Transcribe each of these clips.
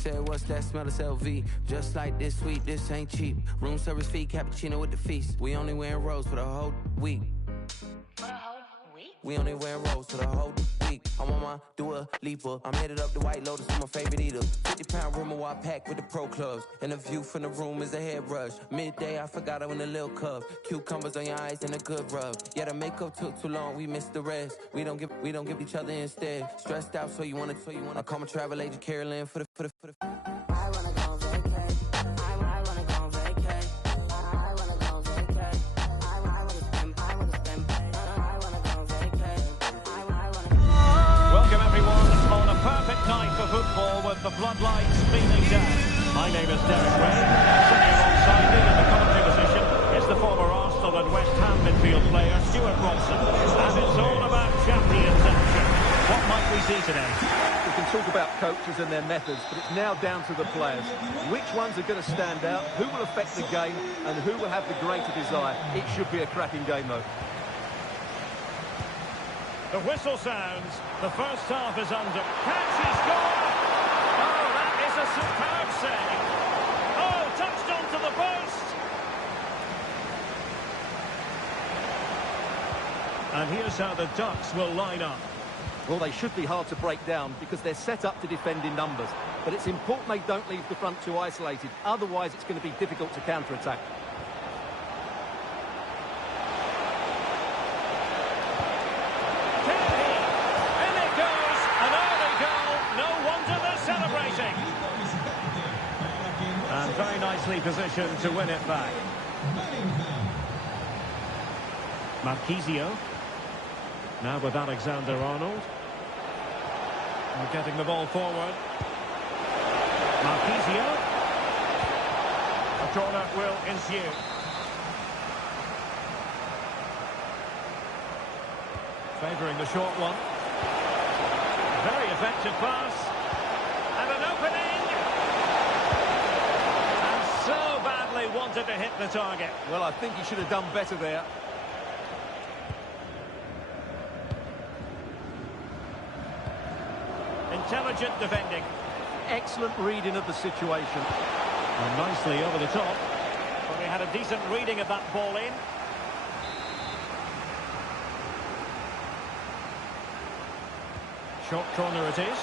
said, what's that smell? It's LV. Just like this sweet, this ain't cheap. Room service fee, cappuccino with the feast. We only wearing rose for the whole week. We only wear rolls for the whole week. I'm on my Dua Lipa. I'm headed up the White Lotus for my favorite eater. 50-pound room I pack with the pro clubs. And the view from the room is a head rush. Midday, I forgot I in a little cup. Cucumbers on your eyes and a good rub. Yeah, the makeup took too long, we missed the rest. We don't give each other instead. Stressed out, so you wanna. I call my travel agent Carolyn for the. I wanna go vacay. I wanna go vacay. I wanna go vacay. I wanna spend. I wanna go vacay. I wanna. Welcome everyone on a perfect night for football with the floodlights beaming down. My name is Derek Ray. Sitting alongside me in the commentary position is the former Arsenal and West Ham midfield player Stuart Robson. And it's all about Champions action. What might we see today? We can talk about coaches and their methods, but it's now down to the players. Which ones are going to stand out, who will affect the game, and who will have the greater desire? It should be a cracking game, though. The whistle sounds. The first half is under. Can she score? Oh, that is a superb save. Oh, touched onto the post. And here's how the Ducks will line up. Well, they should be hard to break down because they're set up to defend in numbers. But it's important they don't leave the front two isolated. Otherwise, it's going to be difficult to counter-attack. In it goes, an early goal. No wonder they're celebrating. And very nicely positioned to win it back. Marquisio. Now with Alexander-Arnold. And getting the ball forward. Marquisio. A corner will ensue. Favouring the short one. Very effective pass. And an opening. And so badly wanted to hit the target. Well, I think he should have done better there. Intelligent defending. Excellent reading of the situation. And nicely over the top. But he had a decent reading of that ball in. Short corner it is.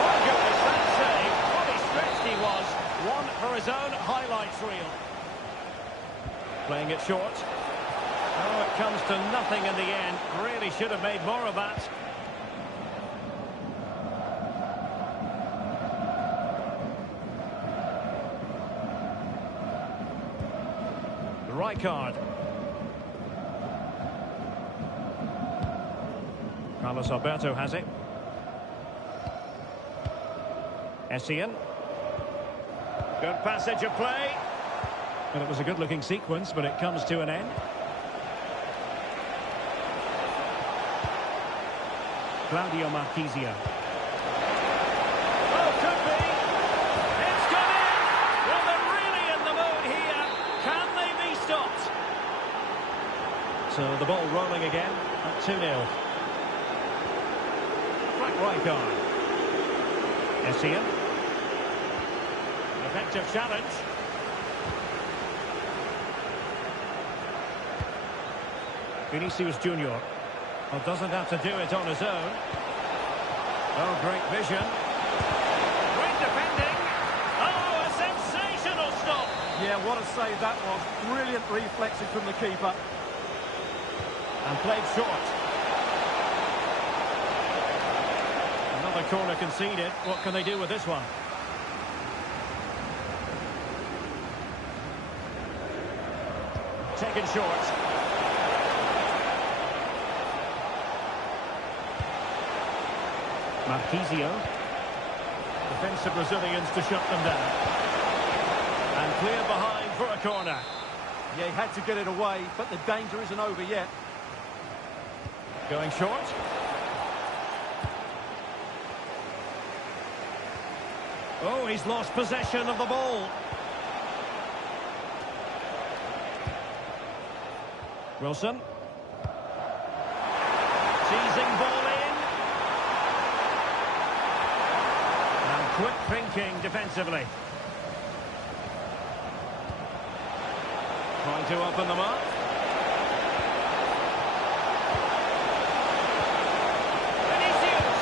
Oh goodness, that save. Fully stretched he was. One for his own highlights reel. Playing it short. Oh, it comes to nothing in the end. Really should have made more of that. Rijkaard. Carlos Alberto has it. Essien. Good passage of play. And it was a good-looking sequence, but it comes to an end. Claudio Marquisio. Oh, could be. It's gone in. Well, they're really in the mood here. Can they be stopped? So the ball rolling again at 2-0. Frank Rijkaard. Essien. Effective challenge. Vinicius Junior. Well, doesn't have to do it on his own. Oh, great vision. Great defending. Oh, a sensational stop. Yeah, what a save that was. Brilliant reflexes from the keeper. And played short. Another corner conceded. What can they do with this one? Taken short. Marquisio. Defensive Brazilians to shut them down. And clear behind for a corner. Yeah, he had to get it away, but the danger isn't over yet. Going short. Oh, he's lost possession of the ball. Wilson. Teasing ball in. And quick thinking defensively. Trying to open them up. Vinicius!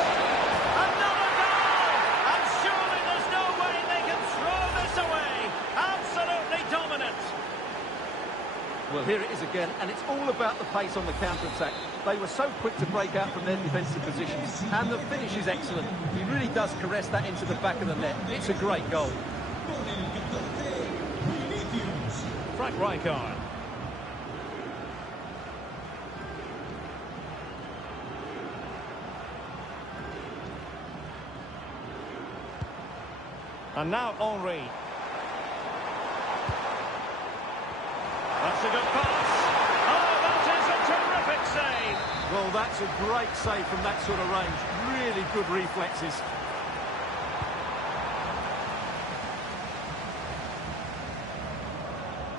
Another goal! And surely there's no way they can throw this away. Absolutely dominant. Well, here it is again, and it's all about the pace on the counter-attack. They were so quick to break out from their defensive positions, and the finish is excellent. He really does caress that into the back of the net. It's a great goal. Frank Rijkaard. And now Henry. That's a good pass. Oh, that is a terrific save. Well, that's a great save from that sort of range. Really good reflexes.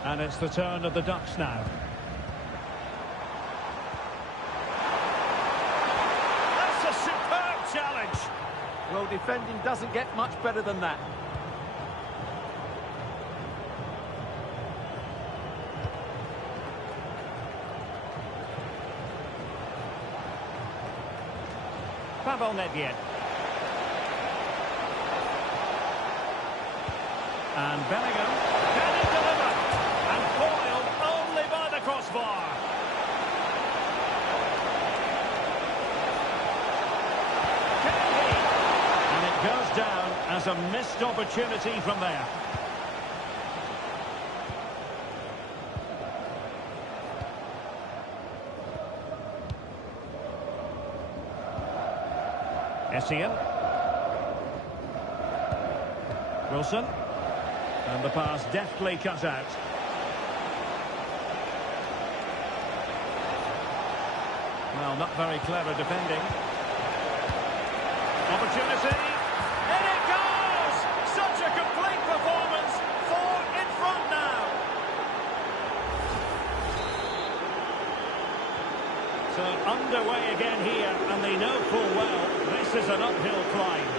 And it's the turn of the Ducks now. That's a superb challenge. Well, defending doesn't get much better than that. Pavel Nedved. And Bellingham. Can he deliver? And foiled only by the crossbar. Can he? And it goes down as a missed opportunity from there. Essien. Wilson. And the pass deftly cut out. Well, not very clever defending. Opportunity. In it goes! Such a complete performance. 4 in front now. So underway again here, and they know full well this is an uphill climb.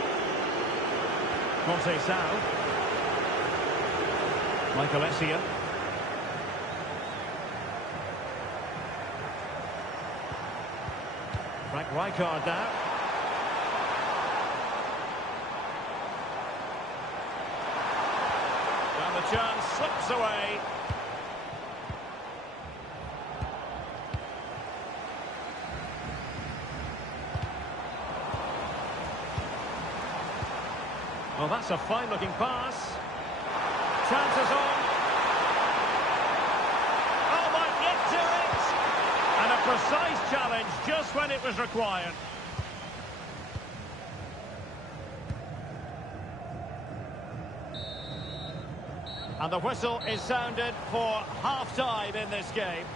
Conceição. Michael Essien. Frank Rijkaard now. And the chance slips away. Well, that's a fine-looking pass. Chances on. Oh, might get to it. And a precise challenge just when it was required. And the whistle is sounded for half-time in this game.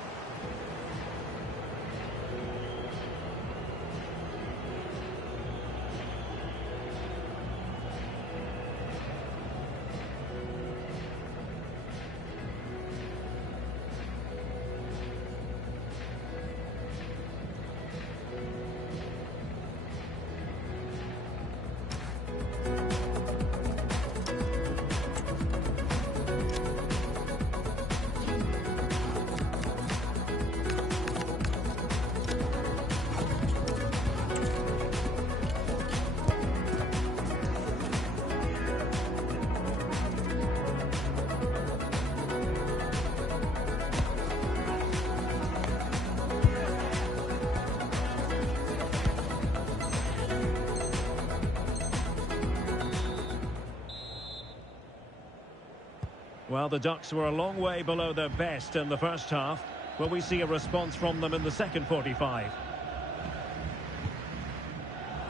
Well, the Ducks were a long way below their best in the first half. Will we see a response from them in the second 45?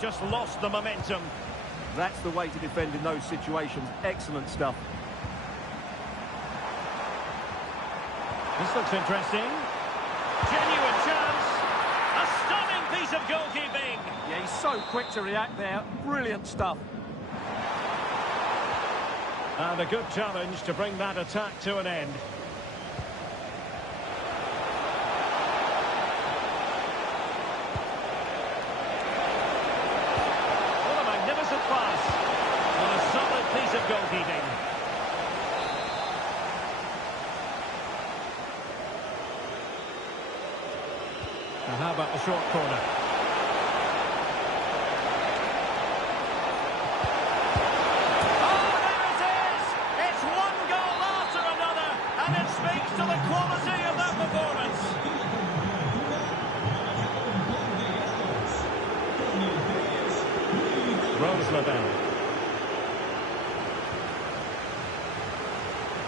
Just lost the momentum. That's the way to defend in those situations. Excellent stuff. This looks interesting. Genuine chance. A stunning piece of goalkeeping. Yeah, he's so quick to react there. Brilliant stuff. And a good challenge to bring that attack to an end. how about the short corner? Oh, there it is! It's one goal after another, and it speaks to the quality of that performance. Rose-Lavelle.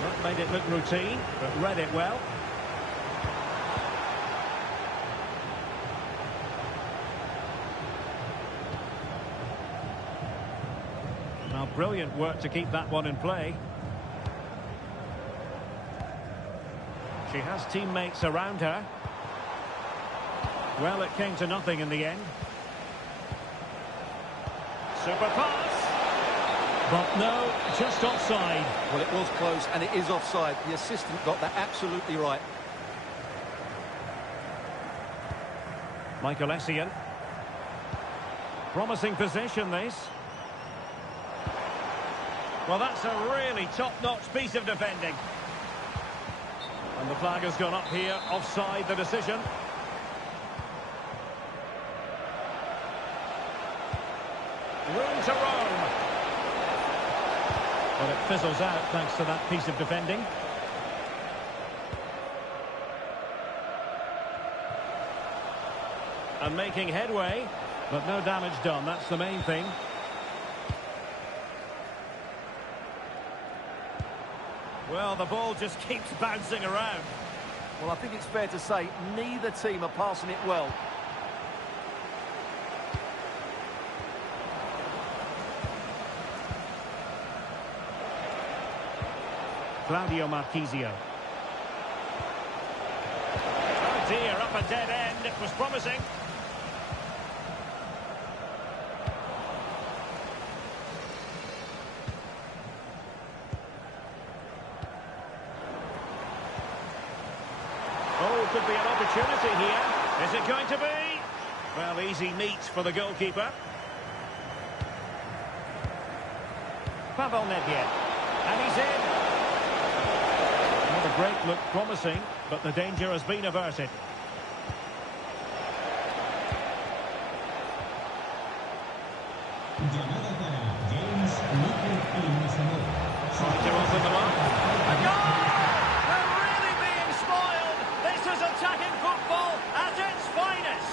That made it look routine, but read it well. Now, brilliant work to keep that one in play. She has teammates around her. Well, it came to nothing in the end. Super pass. But no, just offside. Well, it was close, and it is offside. The assistant got that absolutely right. Michael Essien. Promising possession, this. Well, that's a really top-notch piece of defending. And the flag has gone up here. Offside, the decision. Room to roam. Well, it fizzles out thanks to that piece of defending. And making headway, but no damage done. That's the main thing. Well, the ball just keeps bouncing around. Well, I think it's fair to say neither team are passing it well. Claudio Marchisio. Oh dear, up a dead end. It was promising. Oh, could be an opportunity here. Is it going to be? Well, easy meat for the goalkeeper. Pavel Nedved. And he's in. Well, the break looked promising, but the danger has been averted. Trying to open them up. A goal! They're really being spoiled. This is attacking football at its finest.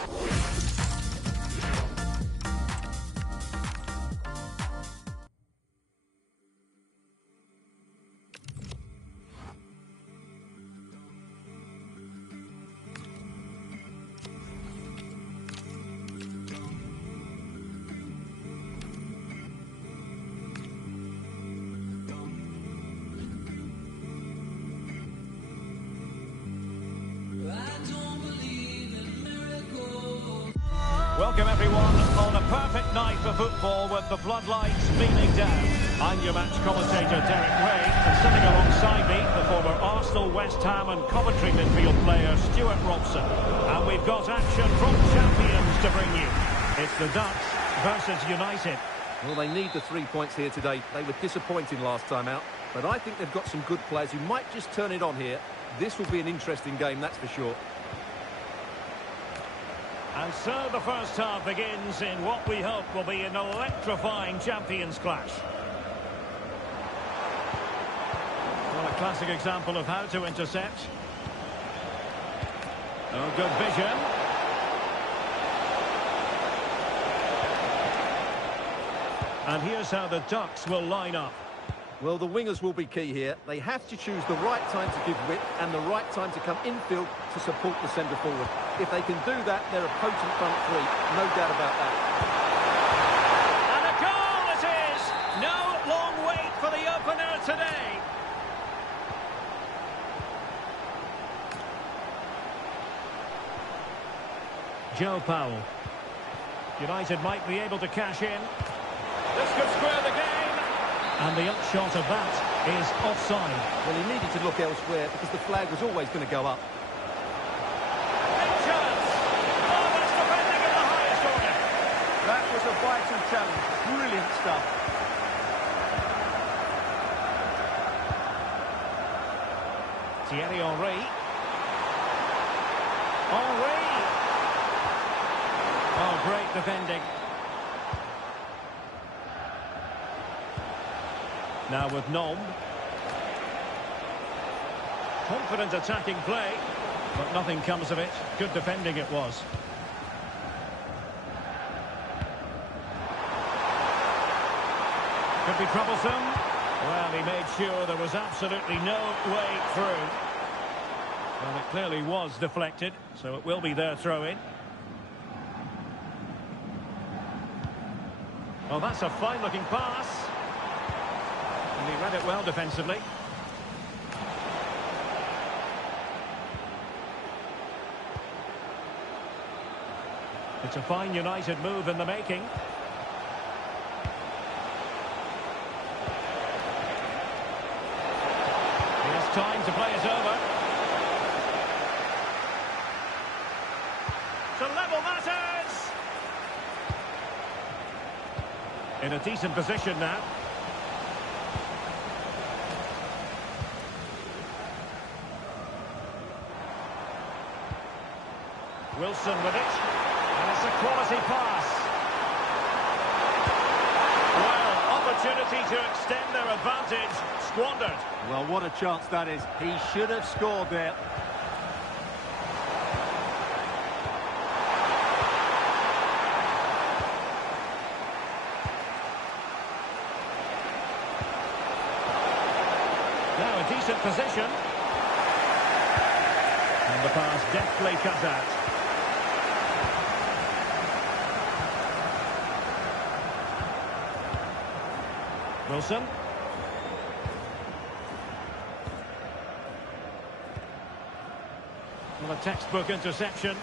Welcome everyone on a perfect night for football with the floodlights beaming down. I'm your match commentator Derek Ray, and sitting alongside me the former Arsenal, West Ham and Coventry midfield player Stuart Robson. And we've got action from champions to bring you. It's the Ducks versus United. Well, they need the 3 points here today. They were disappointing last time out, but I think they've got some good players who might just turn it on here. This will be an interesting game, that's for sure. And so the first half begins in what we hope will be an electrifying champions clash. Well, a classic example of how to intercept. Oh, good vision. And here's how the Ducks will line up. Well, the wingers will be key here. They have to choose the right time to give width and the right time to come infield to support the centre forward. If they can do that, they're a potent front three. No doubt about that. And a goal it is! No long wait for the opener today. Joe Powell. United might be able to cash in. This could square the game. And the upshot of that is offside. Well, he needed to look elsewhere because the flag was always going to go up. Big chance. Oh, that's defending at the highest order. That was a vital challenge. Brilliant stuff. Thierry Henry. Henry. Oh, great defending. Now with Nom. Confident attacking play, but nothing comes of it. Good defending it was. Could be troublesome. Well, he made sure there was absolutely no way through. Well, it clearly was deflected, so it will be their throw-in. Well, that's a fine-looking pass. And he read it well defensively. It's a fine United move in the making. He has time to play it over. To level matters! In a decent position now. Wilson with it. And it's a quality pass. Well, opportunity to extend their advantage. Squandered. Well, what a chance that is. He should have scored there. Now a decent position. And the pass deftly cut out. Wilson. Well, a textbook interception.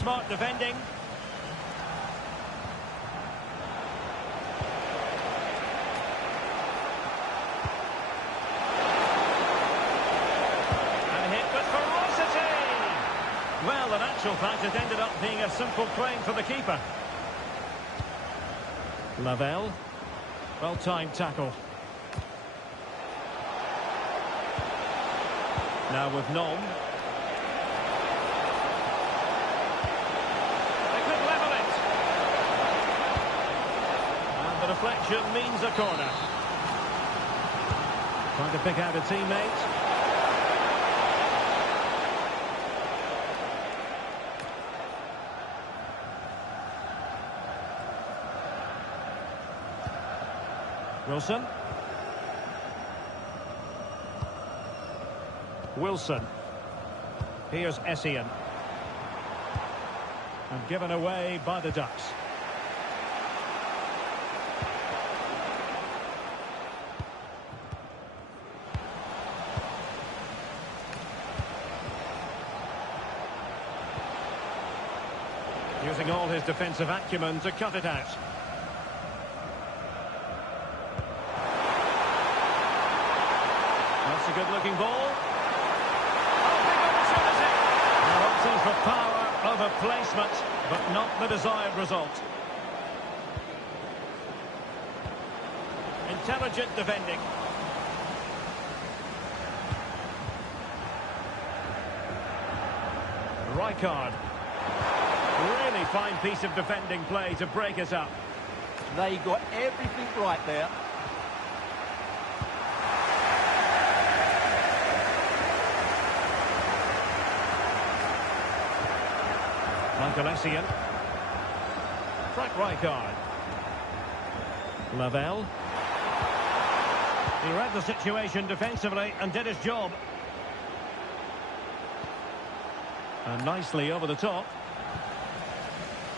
Smart defending. And hit with ferocity. Well, in actual fact, it ended up being a simple claim for the keeper. Lavelle. Well-timed tackle. Now with Nom. The deflection means a corner. Trying to pick out a teammate. Wilson. Wilson. Here's Essien. And given away by the Ducks. Using all his defensive acumen to cut it out. That's a good-looking ball. Oh, big opportunity! Now opting for power over placement, but not the desired result. Intelligent defending. Rijkaard. Really fine piece of defending play to break us up. They got everything right there. Michael Essien. Frank Rijkaard. Lavelle. He read the situation defensively and did his job. And nicely over the top.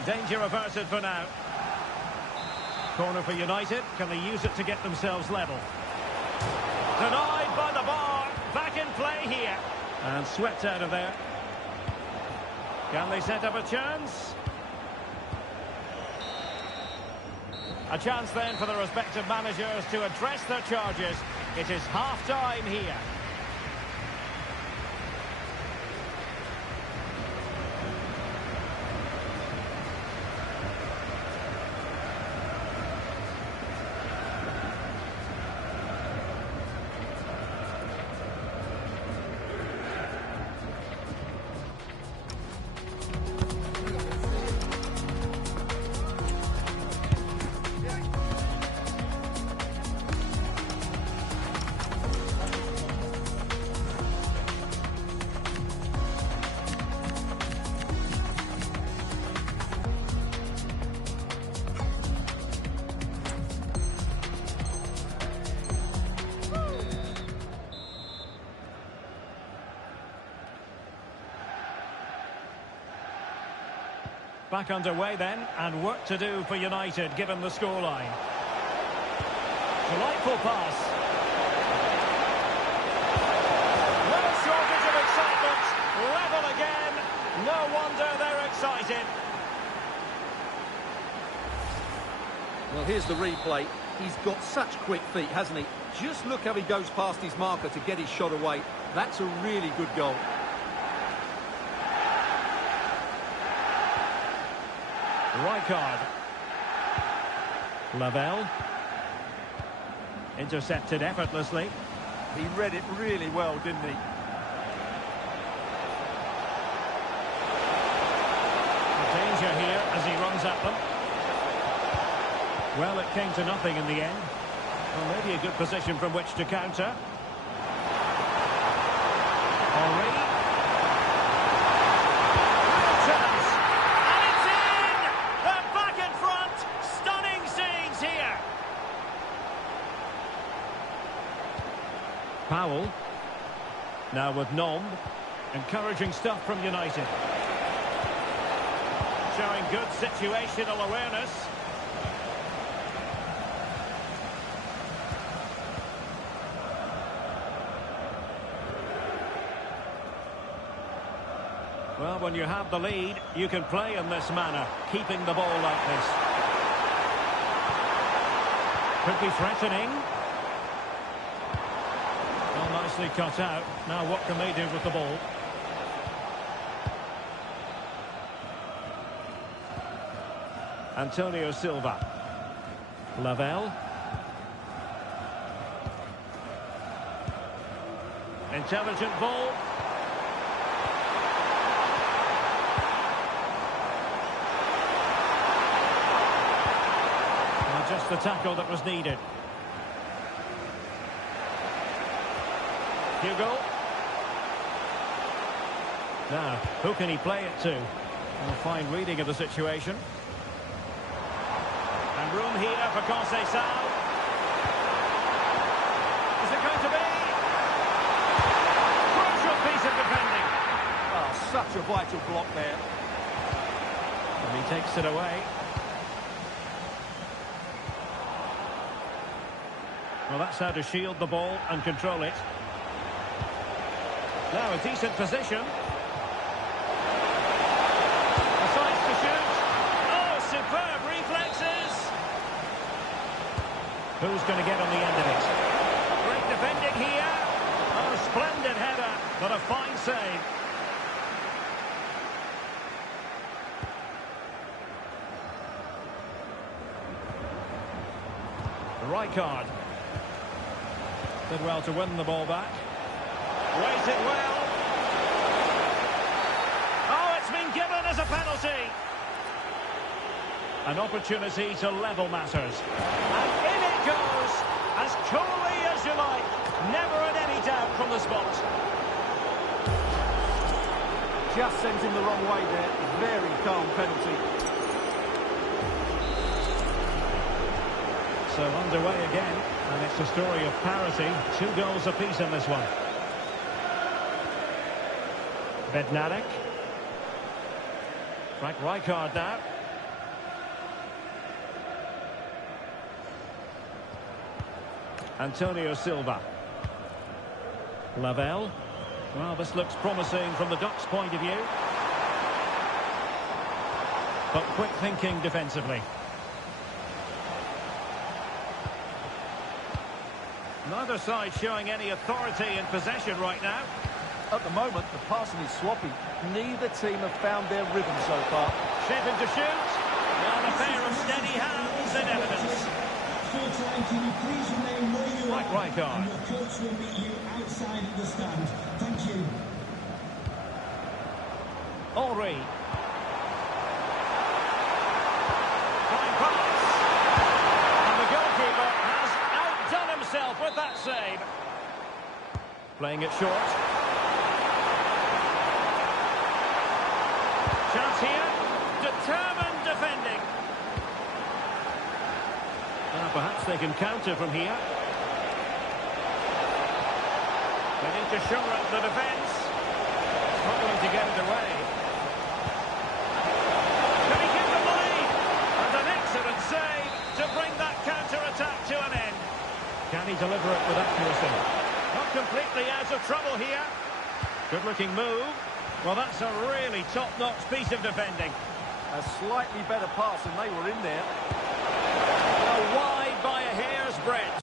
Danger averted for now. Corner for United. Can they use it to get themselves level? Denied by the bar. Back in play here. And swept out of there. Can they set up a chance? A chance then for the respective managers to address their charges. It is half-time here. Back underway then, and work to do for United given the scoreline. Delightful pass. No shortage of excitement. Level again. No wonder they're excited. Well, here's the replay. He's got such quick feet, hasn't he? Just look how he goes past his marker to get his shot away. That's a really good goal. Rijkaard. Lavelle. Intercepted effortlessly. He read it really well, didn't he? Danger here as he runs at them. Well, it came to nothing in the end. Well, maybe a good position from which to counter. Henry. Chance. And it's in! They're back in front. Stunning scenes here. Powell. Now with Nom. Encouraging stuff from United. Showing good situational awareness. Well, when you have the lead, you can play in this manner, keeping the ball like this. Could be threatening. Well, nicely cut out. Now what can they do with the ball? Antonio Silva. Lavelle. Intelligent ball. Just the tackle that was needed. Hugo. Now, who can he play it to? A fine reading of the situation. And room here for Conceição. Is it going to be? Crucial piece of defending. Oh, such a vital block there. And he takes it away. Well, that's how to shield the ball and control it. Now a decent position. Decides to shoot. Oh, superb reflexes. Who's going to get on the end of it? Great defending here. Oh, splendid header, but a fine save. Rijkaard. Did well to win the ball back. Weighs it well. Oh, it's been given as a penalty. An opportunity to level matters. And in it goes, as coolly as you like. Never had any doubt from the spot. Just sends him the wrong way there. Very calm penalty. So underway again, and it's a story of parity. 2 goals apiece in this one. Bednarek. Frank Rijkaard now. Antonio Silva. Lavelle. Well, this looks promising from the Ducks' point of view. But quick thinking defensively. Neither side showing any authority in possession right now. At the moment, the passing is sloppy. Neither team have found their rhythm so far. Shaping to shoot. And a pair of steady hands in evidence. Can you please remain where you are? Right on. And your coach will meet you outside of the stand. Thank you. Henry. Fine pass. And the goalkeeper has outdone himself with that save. Playing it short. Chance here. Determined defending. Perhaps they can counter from here. They need to shore up the defence. Struggling to get it away. Can he give them the lead? And an excellent save to bring that counter-attack to an end. Can he deliver it with accuracy? Not completely out of trouble here. Good-looking move. Well, that's a really top-notch piece of defending. A slightly better pass and they were in there. Wide by a hair's breadth.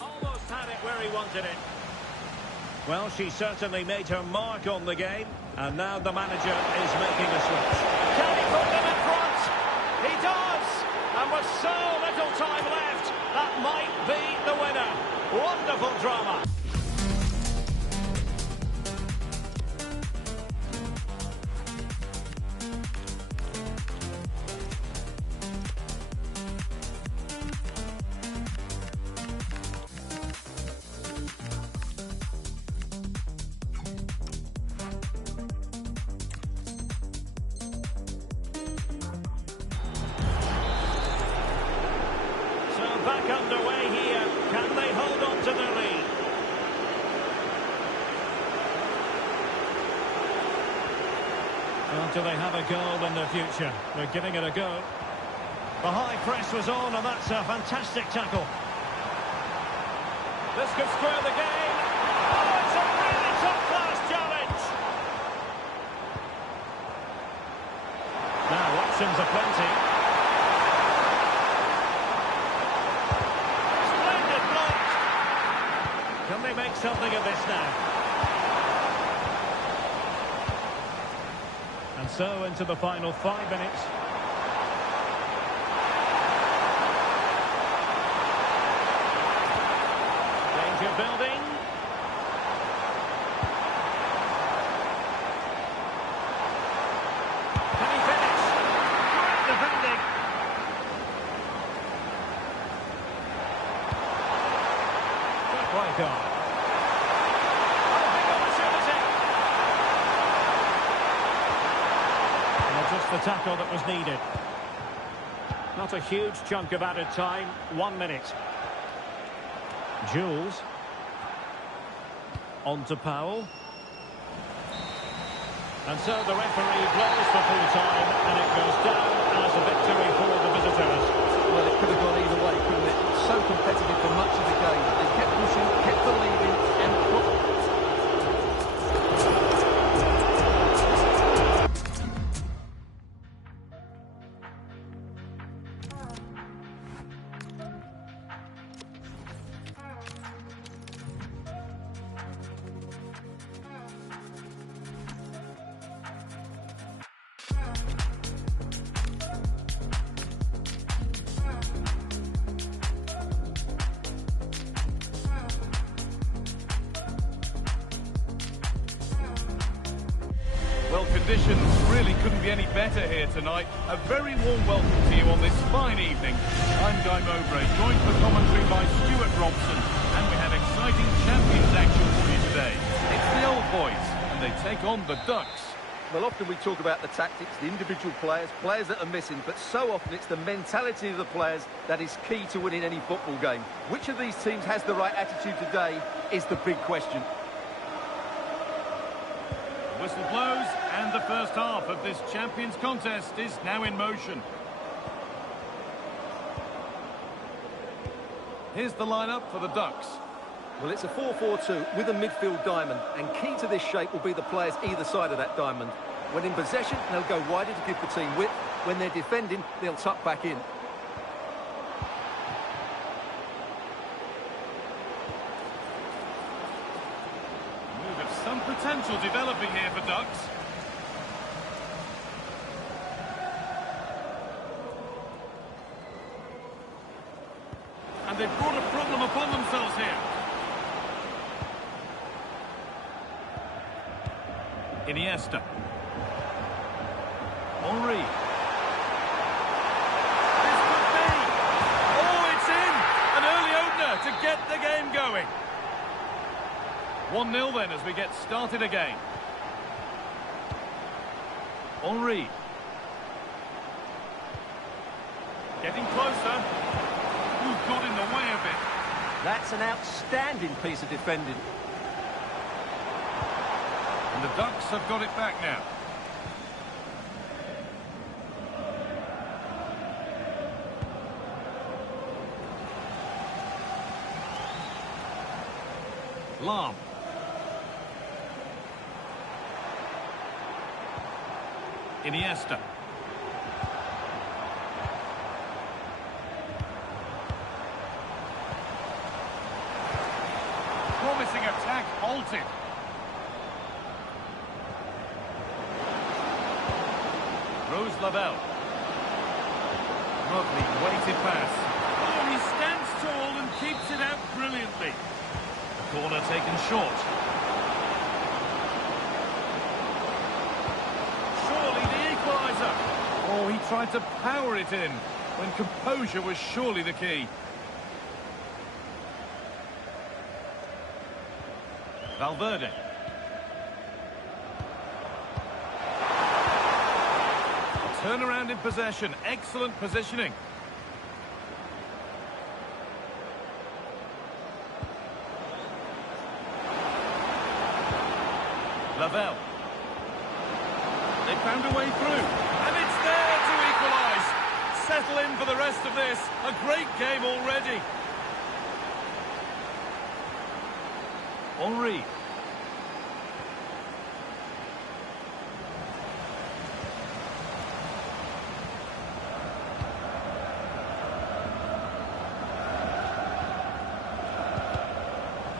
Almost had it where he wanted it. Well, she certainly made her mark on the game, and now the manager is making a switch. Can he put them in front? He does! And with so little time left, that might be the winner. Wonderful drama. Back underway here. Can they hold on to their lead? Well, do they have a goal in the future? They're giving it a go. The high press was on, and that's a fantastic tackle. This could square the game. Oh, it's a really top-class challenge. Now, options are plenty. Can they make something of this now? And so into the final 5 minutes. Danger building. Can he finish? Great defending. Right on. Just the tackle that was needed. Not a huge chunk of added time. 1 minute. Jules. On to Powell. And so the referee blows for full time, and it goes down as a victory for the visitors. Well, it could have gone either way, couldn't it? So competitive for much of the game. They kept pushing, kept believing, and... Well, conditions really couldn't be any better here tonight. A very warm welcome to you on this fine evening. I'm Guy Mowbray, joined for commentary by Stuart Robson, and we have exciting Champions action for you today. It's the old boys, and they take on the Ducks. Well, often we talk about the tactics, the individual players that are missing, but so often it's the mentality of the players that is key to winning any football game. Which of these teams has the right attitude today is the big question. Whistle blows, and the first half of this Champions contest is now in motion. Here's the lineup for the Ducks. Well, it's a 4-4-2 with a midfield diamond, and key to this shape will be the players either side of that diamond. When in possession, they'll go wider to give the team width. When they're defending, they'll tuck back in. Some potential developing here for Ducks. And they've brought a problem upon themselves here. Iniesta. Henry. This could be. Oh, it's in! An early opener to get the game going. 1-0 then as we get started again. Henry. Getting closer. Ooh, got in the way a bit. That's an outstanding piece of defending. And the Ducks have got it back now. Lam. Iniesta. Promising attack halted. Rose Lavelle. Lovely weighted pass. Oh, he stands tall and keeps it out brilliantly. The corner taken short. Oh, he tried to power it in when composure was surely the key. Valverde. Turnaround in possession. Excellent positioning. Lavelle. They found a way through. And it's there to equalise. Settle in for the rest of this. A great game already. Henry.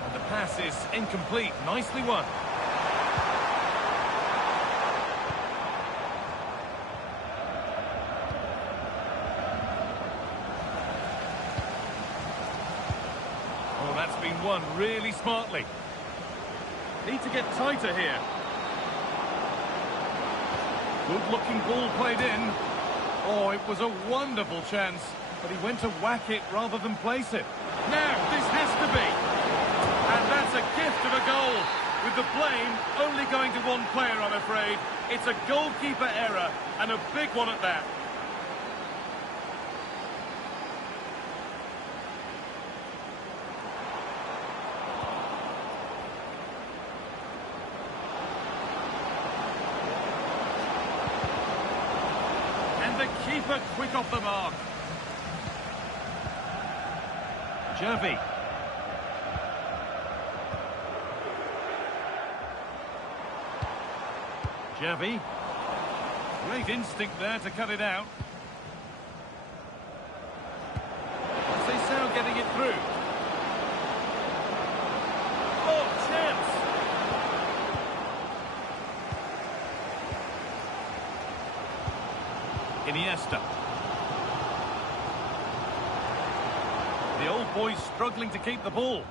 And the pass is incomplete. Nicely won. That's been won really smartly. Need to get tighter here. Good-looking ball played in. Oh, it was a wonderful chance, but he went to whack it rather than place it. Now, this has to be. And that's a gift of a goal. With the blame only going to one player, I'm afraid. It's a goalkeeper error, and a big one at that. The keeper quick off the mark. Javi. Javi. Great instinct there to cut it out. Conceição getting it through. Oh, chance. Iniesta. The old boy's struggling to keep the ball.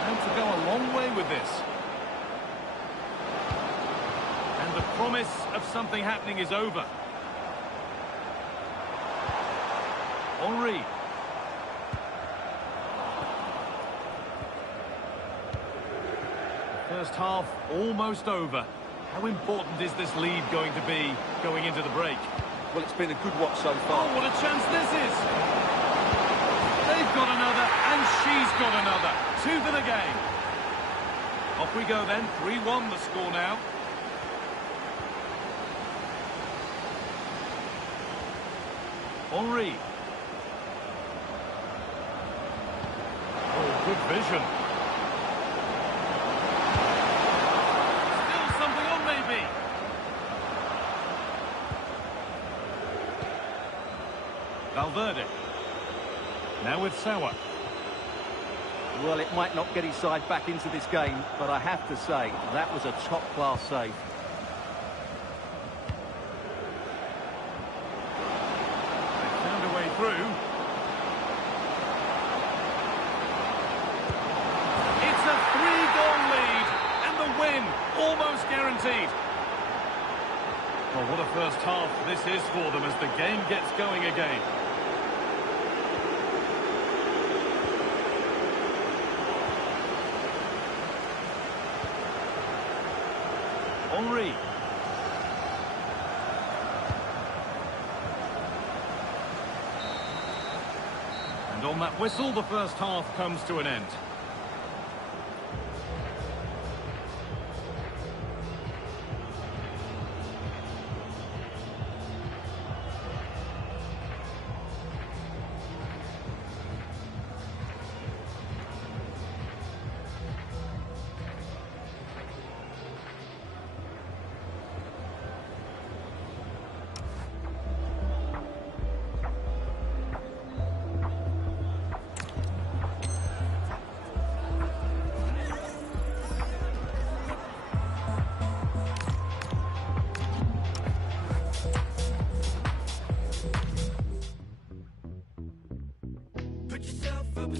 And to go a long way with this. And the promise of something happening is over. Henry. First half almost over. How important is this lead going to be going into the break? Well, it's been a good watch so far. Oh, what a chance this is! They've got another, and she's got another. Two for the game. Off we go then, 3-1 the score now. Henry. Oh, good vision. Still something on, maybe. Valverde. Now with Sauer. Well, it might not get his side back into this game, but I have to say, that was a top-class save. They found a way through. It's a 3-goal lead, and the win almost guaranteed. Well, what a first half this is for them as the game gets going again. Henry. And on that whistle, the first half comes to an end.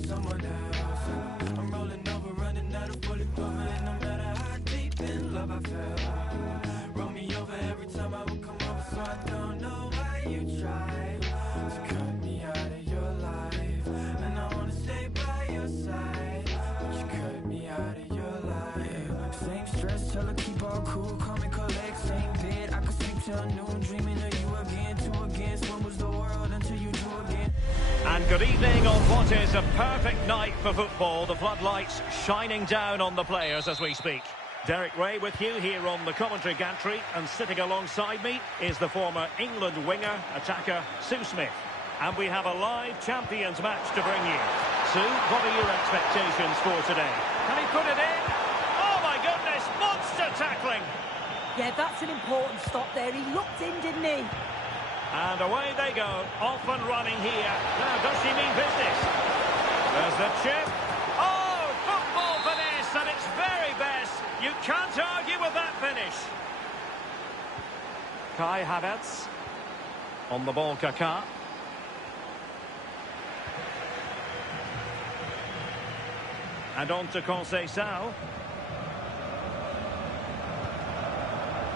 Someone else. I'm rolling over, running out of bullet cover, and no matter how deep in love I fell, roll me over every time I would come over. So I don't know why you try to cut me out of your life, and I wanna stay by your side, but you cut me out of your life. Same stress, tell her keep all cool, call me collect, same bed. I could sleep till noon, dreaming of you again. Two against one was the world until you do again. And good evening on what is a perfect night for football. The floodlights shining down on the players as we speak. Derek Ray with you here on the commentary gantry, and sitting alongside me is the former England winger, attacker Sue Smith. And we have a live Champions match to bring you. Sue, what are your expectations for today? Can he put it in? Oh my goodness, monster tackling! Yeah, that's an important stop there. He looked in, didn't he? And away they go, off and running here. Now, does she mean business? There's the chip. Oh, football finesse at its very best. You can't argue with that finish. Kai Havertz. On the ball, Kaká. And on to Conceição.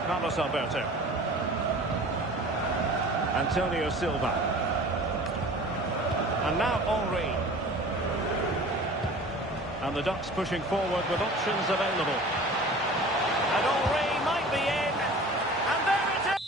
Carlos Alberto. Antonio Silva. And now Henry. And the Ducks pushing forward with options available. And Henry might be in. And there it is!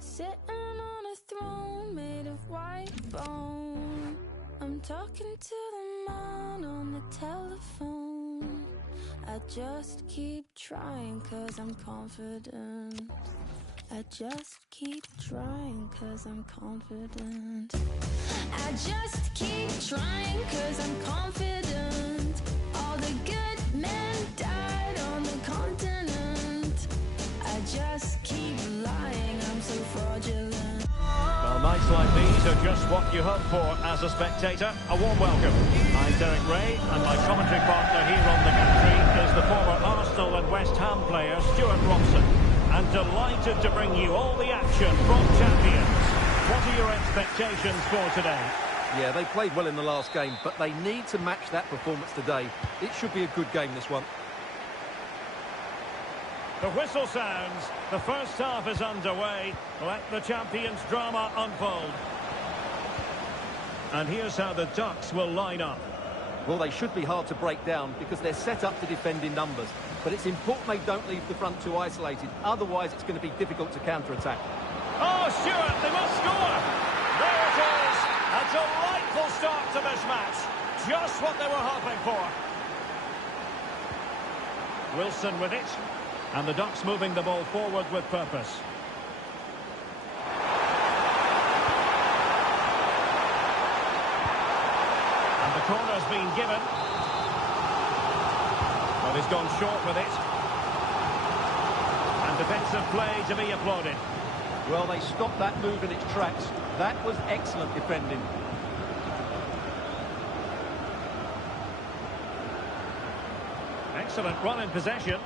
Sitting on a throne made of white bone, I'm talking to the man on the telephone. I just keep trying 'cause I'm confident. I just keep trying 'cause I'm confident. I just keep trying 'cause I'm confident. All the good men died on the continent. I just keep lying, I'm so fraudulent. Well, nights like these are just what you hope for as a spectator. A warm welcome. I'm Derek Ray, and my commentary partner here on the gantry is the former Arsenal and West Ham player Stuart Robson. And delighted to bring you all the action from Champions. What are your expectations for today? Yeah, they played well in the last game, but they need to match that performance today. It should be a good game, this one. The whistle sounds. The first half is underway. Let the Champions drama unfold. And here's how the Ducks will line up. Well, they should be hard to break down because they're set up to defend in numbers. But it's important they don't leave the front two isolated. Otherwise, it's going to be difficult to counter-attack. Oh, Stuart, they must score. There it is. A delightful start to this match. just what they were hoping for. Wilson with it. And the Ducks moving the ball forward with purpose. And the corner's been given. But he's gone short with it. And defensive play to be applauded. Well, they stopped that move in its tracks. That was excellent defending. Excellent run in possession.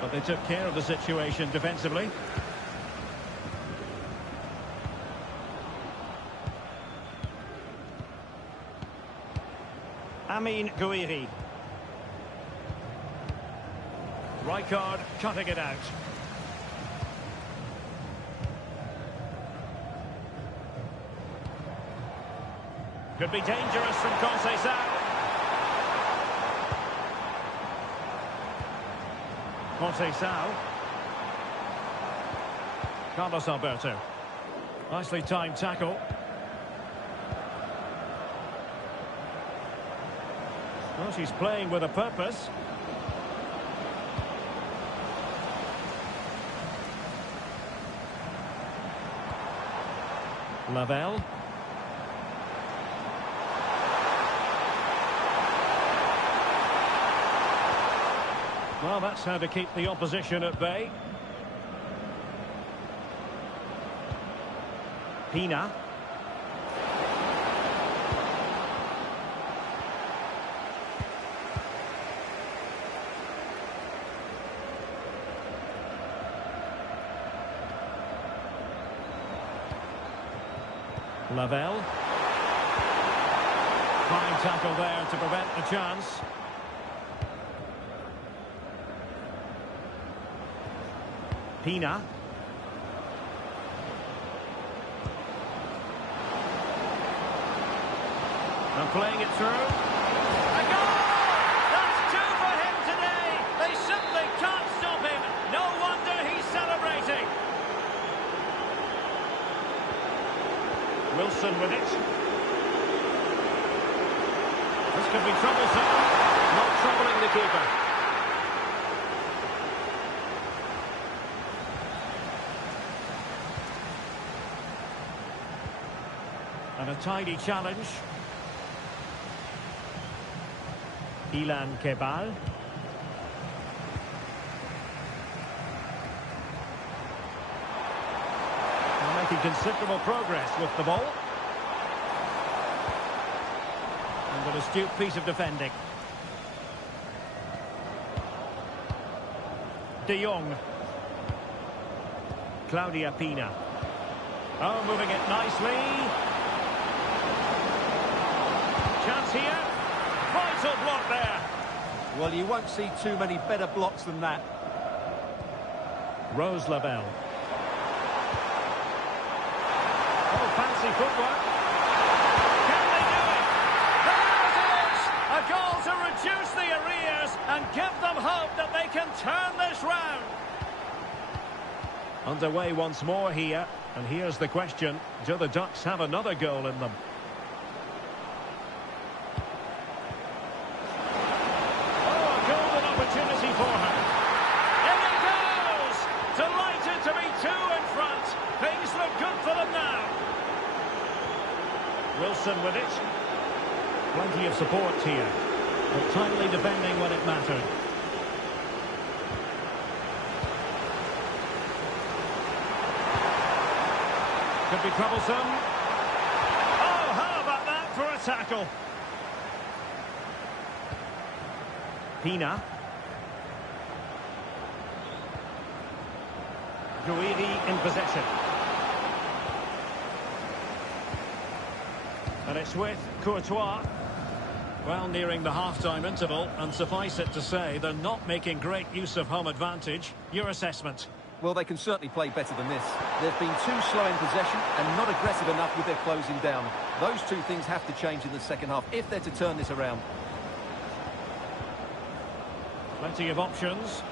But they took care of the situation defensively. Amin Gouiri. Rijkaard cutting it out. Could be dangerous from Conceição. Conceição. Carlos Alberto. Nicely timed tackle. Well, she's playing with a purpose. Lavelle. Well, that's how to keep the opposition at bay. Pina. Lavelle. Fine tackle there to prevent the chance. Pina. And playing it through. A goal! That's two for him today. They simply can't stop him. No wonder he's celebrating. Wilson with it. This could be troublesome. Not troubling the keeper. And a tidy challenge. Ilan Kebal. They're making considerable progress with the ball. And an astute piece of defending. De Jong. Claudia Pina. Oh, moving it nicely. Chance here. Vital block there. Well, you won't see too many better blocks than that. Rose Lavelle. Oh, fancy footwork. Can they do it? There it is! A goal to reduce the arrears and give them hope that they can turn this round. Underway once more here. And here's the question. Do the Ducks have another goal in them? Opportunity for her. In it goes! Delighted to be two in front. Things look good for them now. Wilson with it. Plenty of support here. But timely defending when it mattered. Could be troublesome. Oh, how about that for a tackle? Pina. Gouiri in possession. And it's with Courtois. Well, nearing the half-time interval, and suffice it to say, they're not making great use of home advantage. Your assessment? Well, they can certainly play better than this. They've been too slow in possession and not aggressive enough with their closing down. Those two things have to change in the second half if they're to turn this around. Plenty of options.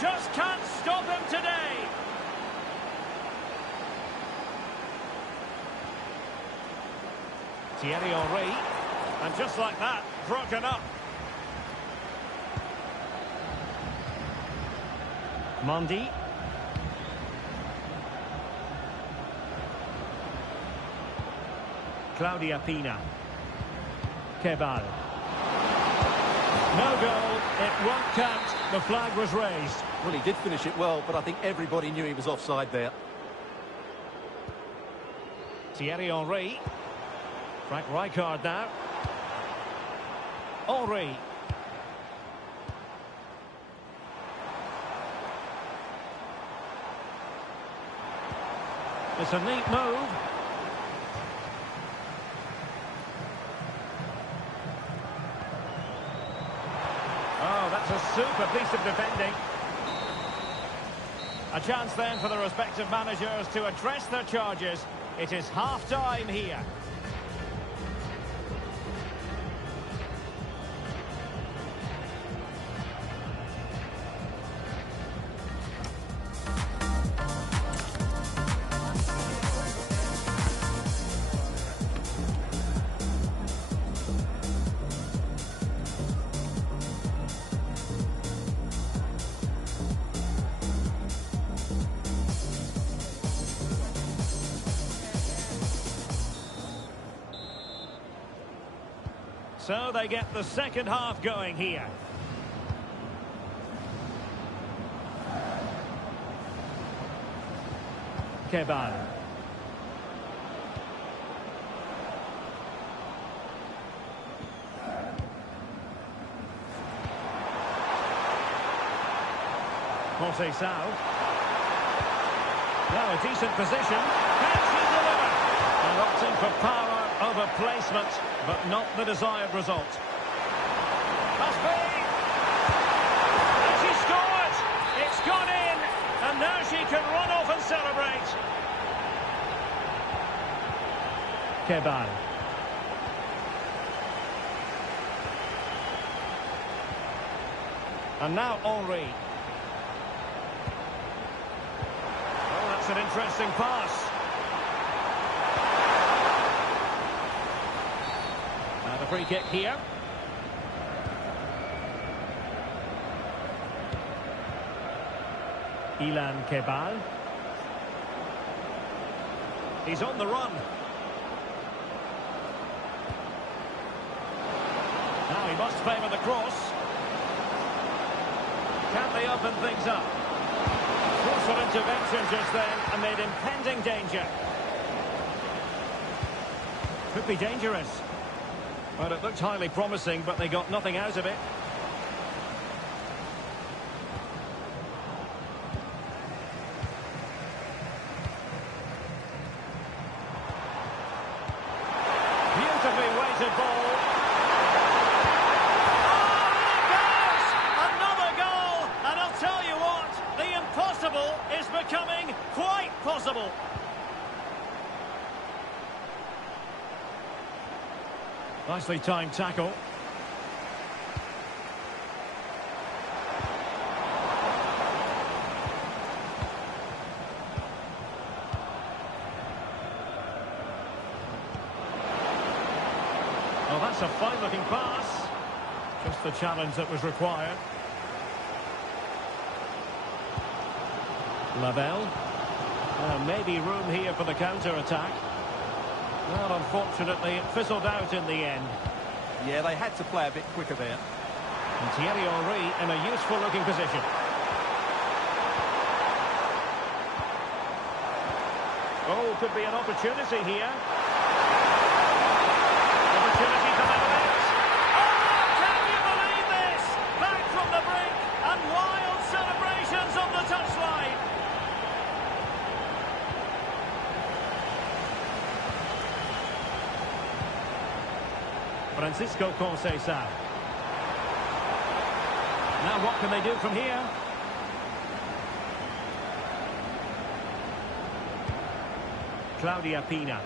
Just can't stop him today. Thierry Henry. And just like that, broken up. Mondi. Claudia Pina. Kebal. No goal. It won't count. The flag was raised. Well, he did finish it well, but I think everybody knew he was offside there. Thierry Henry. Frank Rijkaard now. Henry. It's a neat move. Oh, that's a super piece of defending. A chance then for the respective managers to address their charges. It is half-time here. So they get the second half going here. Kebal. Jose Sao. Now a decent position. Can she deliver? And opting for power over placement, but not the desired result. Must be! And she scores! It's gone in, and now she can run off and celebrate. Kebal. And now Henry. Oh, that's an interesting pass. The free kick here. Ilan Kebal. He's on the run. Now he must favour the cross. Can they open things up? Forceful intervention just then amid impending danger. Could be dangerous. Well, it looked highly promising, but they got nothing out of it. Beautifully weighted ball. Oh, there it goes! Another goal! And I'll tell you what, the impossible is becoming quite possible. Nicely timed tackle. Oh, that's a fine-looking pass. Just the challenge that was required. Lavelle. Maybe room here for the counter-attack. Well, unfortunately, it fizzled out in the end. Yeah, they had to play a bit quicker there. And Thierry Henry in a useful-looking position. Oh, could be an opportunity here. Opportunity to level it. Oh, can you believe this? Back from the brink and wild celebrations on the touchline. Francisco Conceição. Now what can they do from here? Claudia Pina.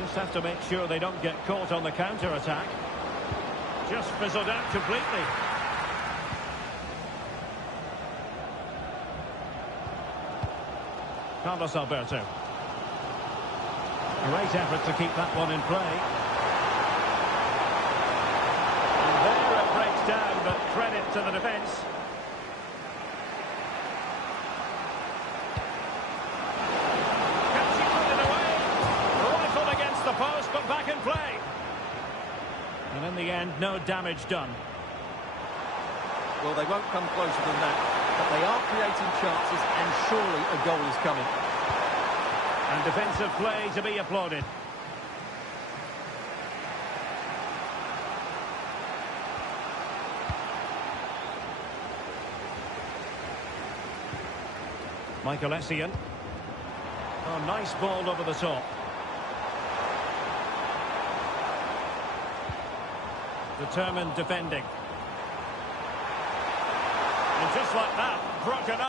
Just have to make sure they don't get caught on the counter-attack. Just fizzled out completely. Carlos Alberto. Great effort to keep that one in play. down, but credit to the defence. Can she put it away? Rifled against the post, but back in play. And in the end, no damage done. Well, they won't come closer than that, but they are creating chances, and surely a goal is coming. And defensive play to be applauded. Michael Essien. Oh, nice ball over the top. Determined defending. And just like that, broken up.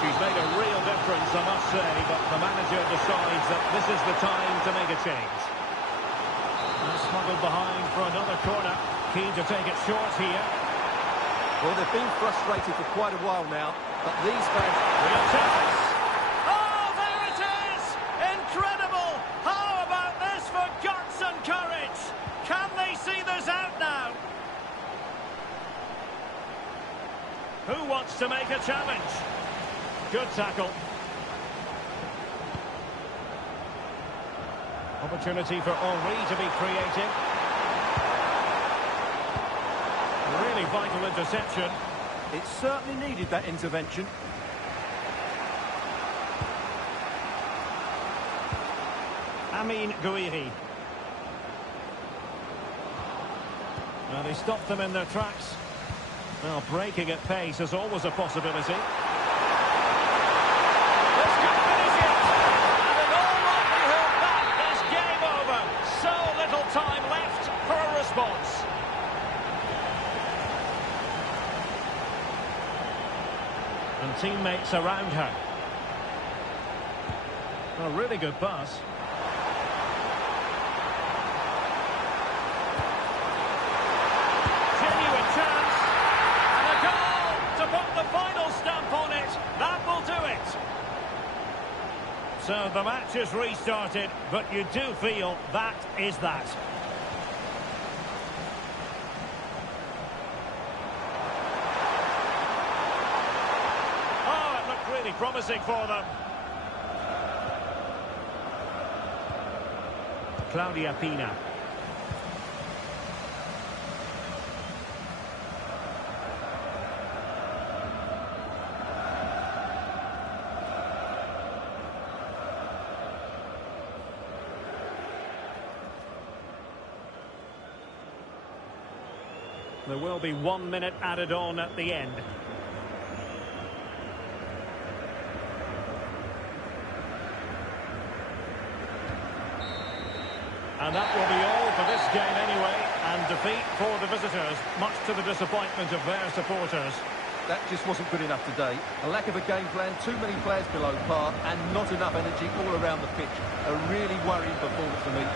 She's made a real difference, I must say, but the manager decides that this is the time to make a change. And smuggled behind for another corner. Keen to take it short here. Well, they've been frustrated for quite a while now, but these fans... Real chance! Oh, there it is! Incredible! How about this for guts and courage? Can they see this out now? Who wants to make a challenge? Good tackle. Opportunity for Henry to be creative. Really vital interception. It certainly needed that intervention. Amin Gouiri. Well, they stopped them in their tracks. Well, breaking at pace is always a possibility. Time left for a response. And teammates around her. A really good pass. Genuine chance. And a goal to put the final stamp on it. That will do it. So the match is restarted, but you do feel that is that. Oh, it looked really promising for them. Claudia Pina. There will be 1 minute added on at the end. And that will be all for this game anyway. And defeat for the visitors, much to the disappointment of their supporters. That just wasn't good enough today. A lack of a game plan, too many players below par, and not enough energy all around the pitch. A really worrying performance for me.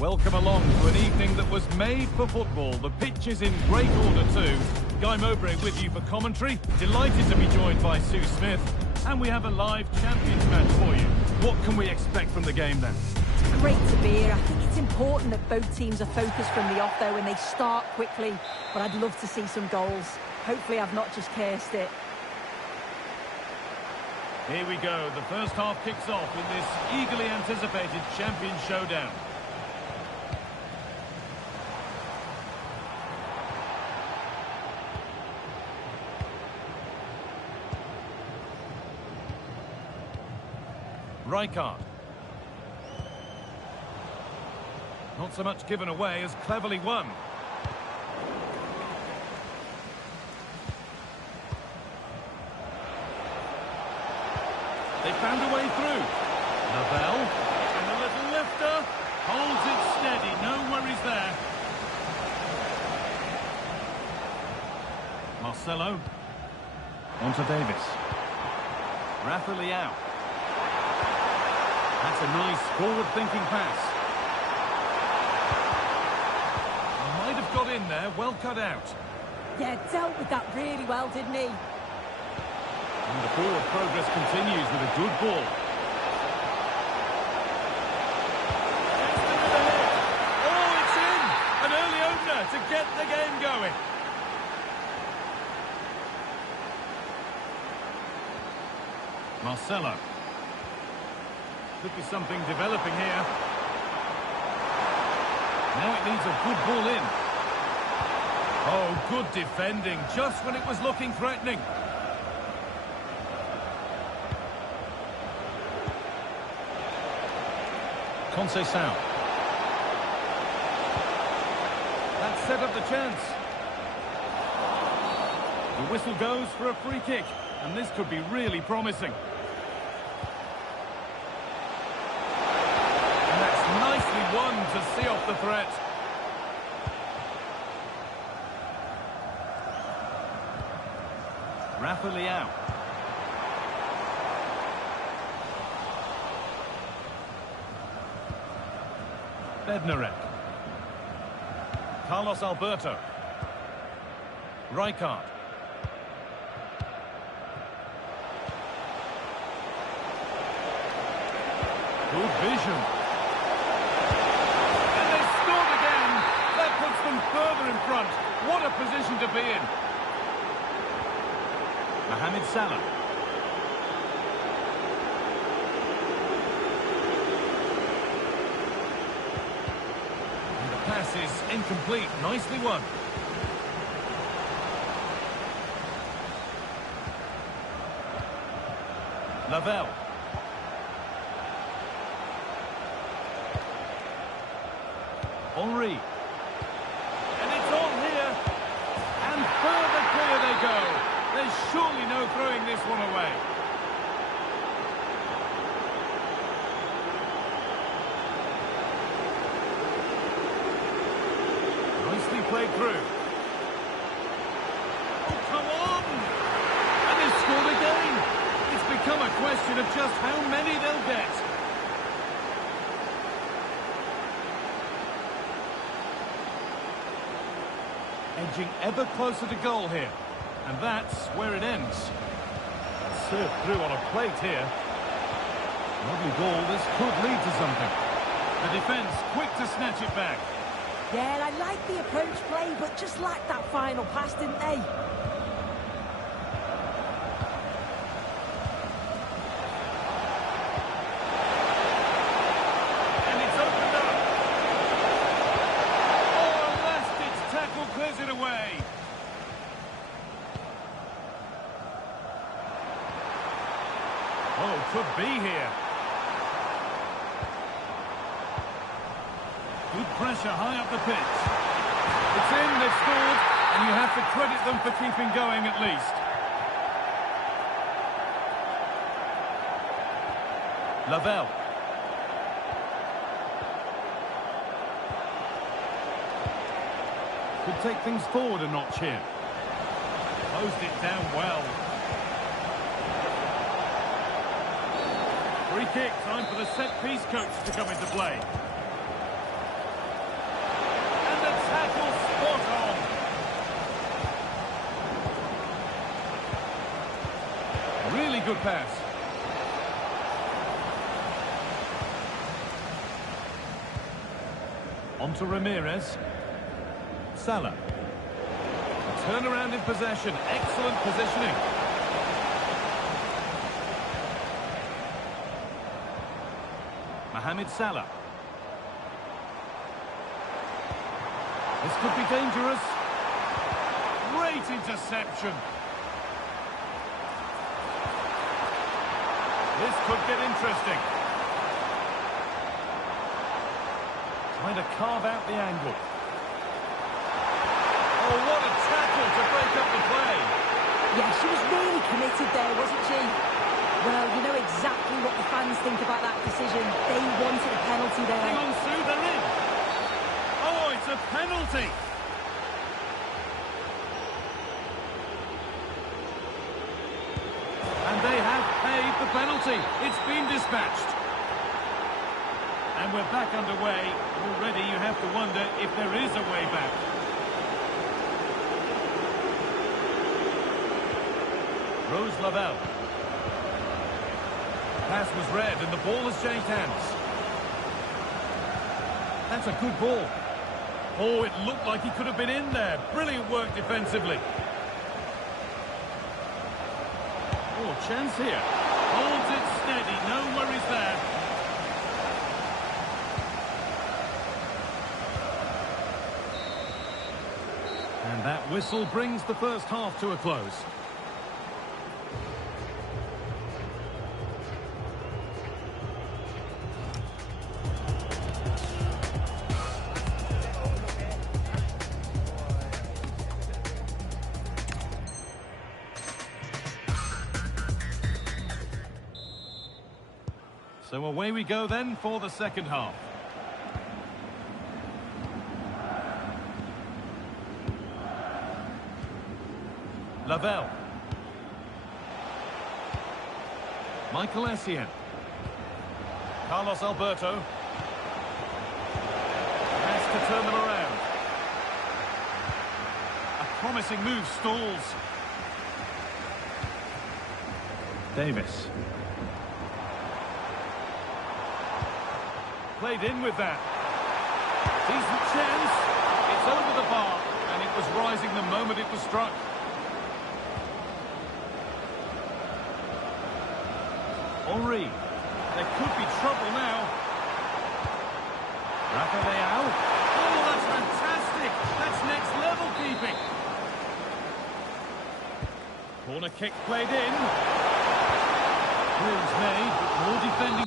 Welcome along to an evening that was made for football. The pitch is in great order too. Guy Mowbray with you for commentary. Delighted to be joined by Sue Smith. And we have a live Champions match for you. What can we expect from the game then? It's great to be here. I think it's important that both teams are focused from the off though and they start quickly. But I'd love to see some goals. Hopefully I've not just cursed it. Here we go. The first half kicks off in this eagerly anticipated Champions showdown. Rijkaard. Not so much given away as cleverly won. They found a way through. Lavelle, and a little lifter, holds it steady, no worries there. Marcelo, onto Davis. Rafa Leao. That's a nice forward-thinking pass. Might have got in there, well cut out. Yeah, dealt with that really well, didn't he? And the forward progress continues with a good ball. Oh, it's in! An early opener to get the game going. Marcelo. Could be something developing here. Now it needs a good ball in. Oh, good defending, just when it was looking threatening. Conceição. That set up the chance. The whistle goes for a free kick, and this could be really promising. And that's nicely won to see off the threat. Rafa Leao. Bednarek. Carlos Alberto. Rijkaard. Good vision. And they scored again. That puts them further in front. What a position to be in. Mohamed Salah. And the pass is incomplete. Nicely won. Lavelle. Henry. And it's on here. And further clear they go. There's surely no throwing this one away. Nicely played through. Oh, come on! And they scored again. It's become a question of just how many they'll get. Edging ever closer to goal here. And that's where it ends. Served through on a plate here. Lovely ball, this could lead to something. The defence quick to snatch it back. Yeah, I like the approach play, but just lacked that final pass, didn't they? And it's opened up. Oh, last ditch tackle clears it away. Oh, could be here. Good pressure high up the pitch. It's in, they've scored, and you have to credit them for keeping going at least. Lavelle. Could take things forward a notch here. Closed it down well. Free kick, time for the set-piece coach to come into play. good pass. On to Ramirez. Salah. A turnaround in possession. Excellent positioning. Mohamed Salah. This could be dangerous. Great interception. This could get interesting. Trying to carve out the angle. Oh, what a tackle to break up the play. Yeah, she was really committed there, wasn't she? Well, you know exactly what the fans think about that decision. They wanted a penalty there. Hang on, Sue, they're in. Oh, it's a penalty. And they have paid the penalty. It's been dispatched. And we're back underway. Already you have to wonder if there is a way back. Rose Lavelle. Pass was read and the ball has changed hands. That's a good ball. Oh, it looked like he could have been in there. Brilliant work defensively. Oh, chance here. Holds it steady, no worries there. And that whistle brings the first half to a close. So away we go then for the second half. Lavelle. Michael Essien. Carlos Alberto. Has to turn them around. A promising move stalls. Davis. Played in with that. Decent chance. It's over the bar, and it was rising the moment it was struck. Henri. There could be trouble now. Rafa Leao. Oh, that's fantastic. That's next level keeping. Corner kick played in. Moves made, more defending.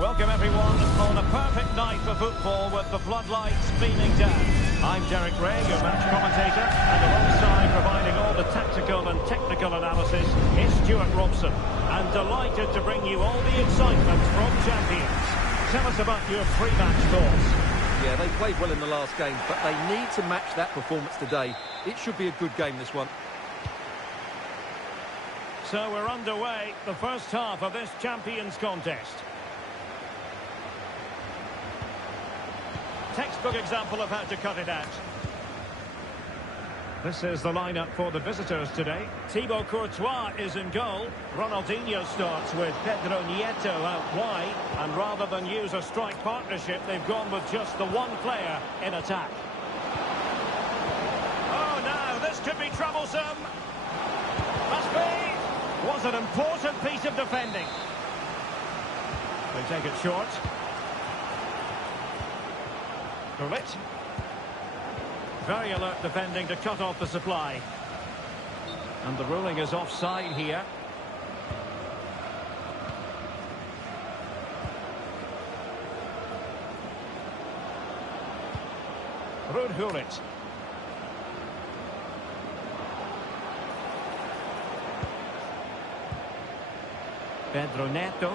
Welcome everyone on a perfect night for football with the floodlights beaming down. I'm Derek Ray, your match commentator, and alongside providing all the tactical and technical analysis is Stuart Robson. And delighted to bring you all the excitement from champions. Tell us about your pre-match thoughts. Yeah, they played well in the last game, but they need to match that performance today. It should be a good game, this one. So we're underway, the first half of this champions contest. Textbook example of how to cut it out. This is the lineup for the visitors today. Thibaut Courtois is in goal. Ronaldinho starts with Pedro Nieto out wide. And rather than use a strike partnership, they've gone with just the one player in attack. Oh, now this could be troublesome. Must be. Was an important piece of defending. They take it short. Gullit. Very alert defending to cut off the supply. And the ruling is offside here. Gullit. Pedro Neto.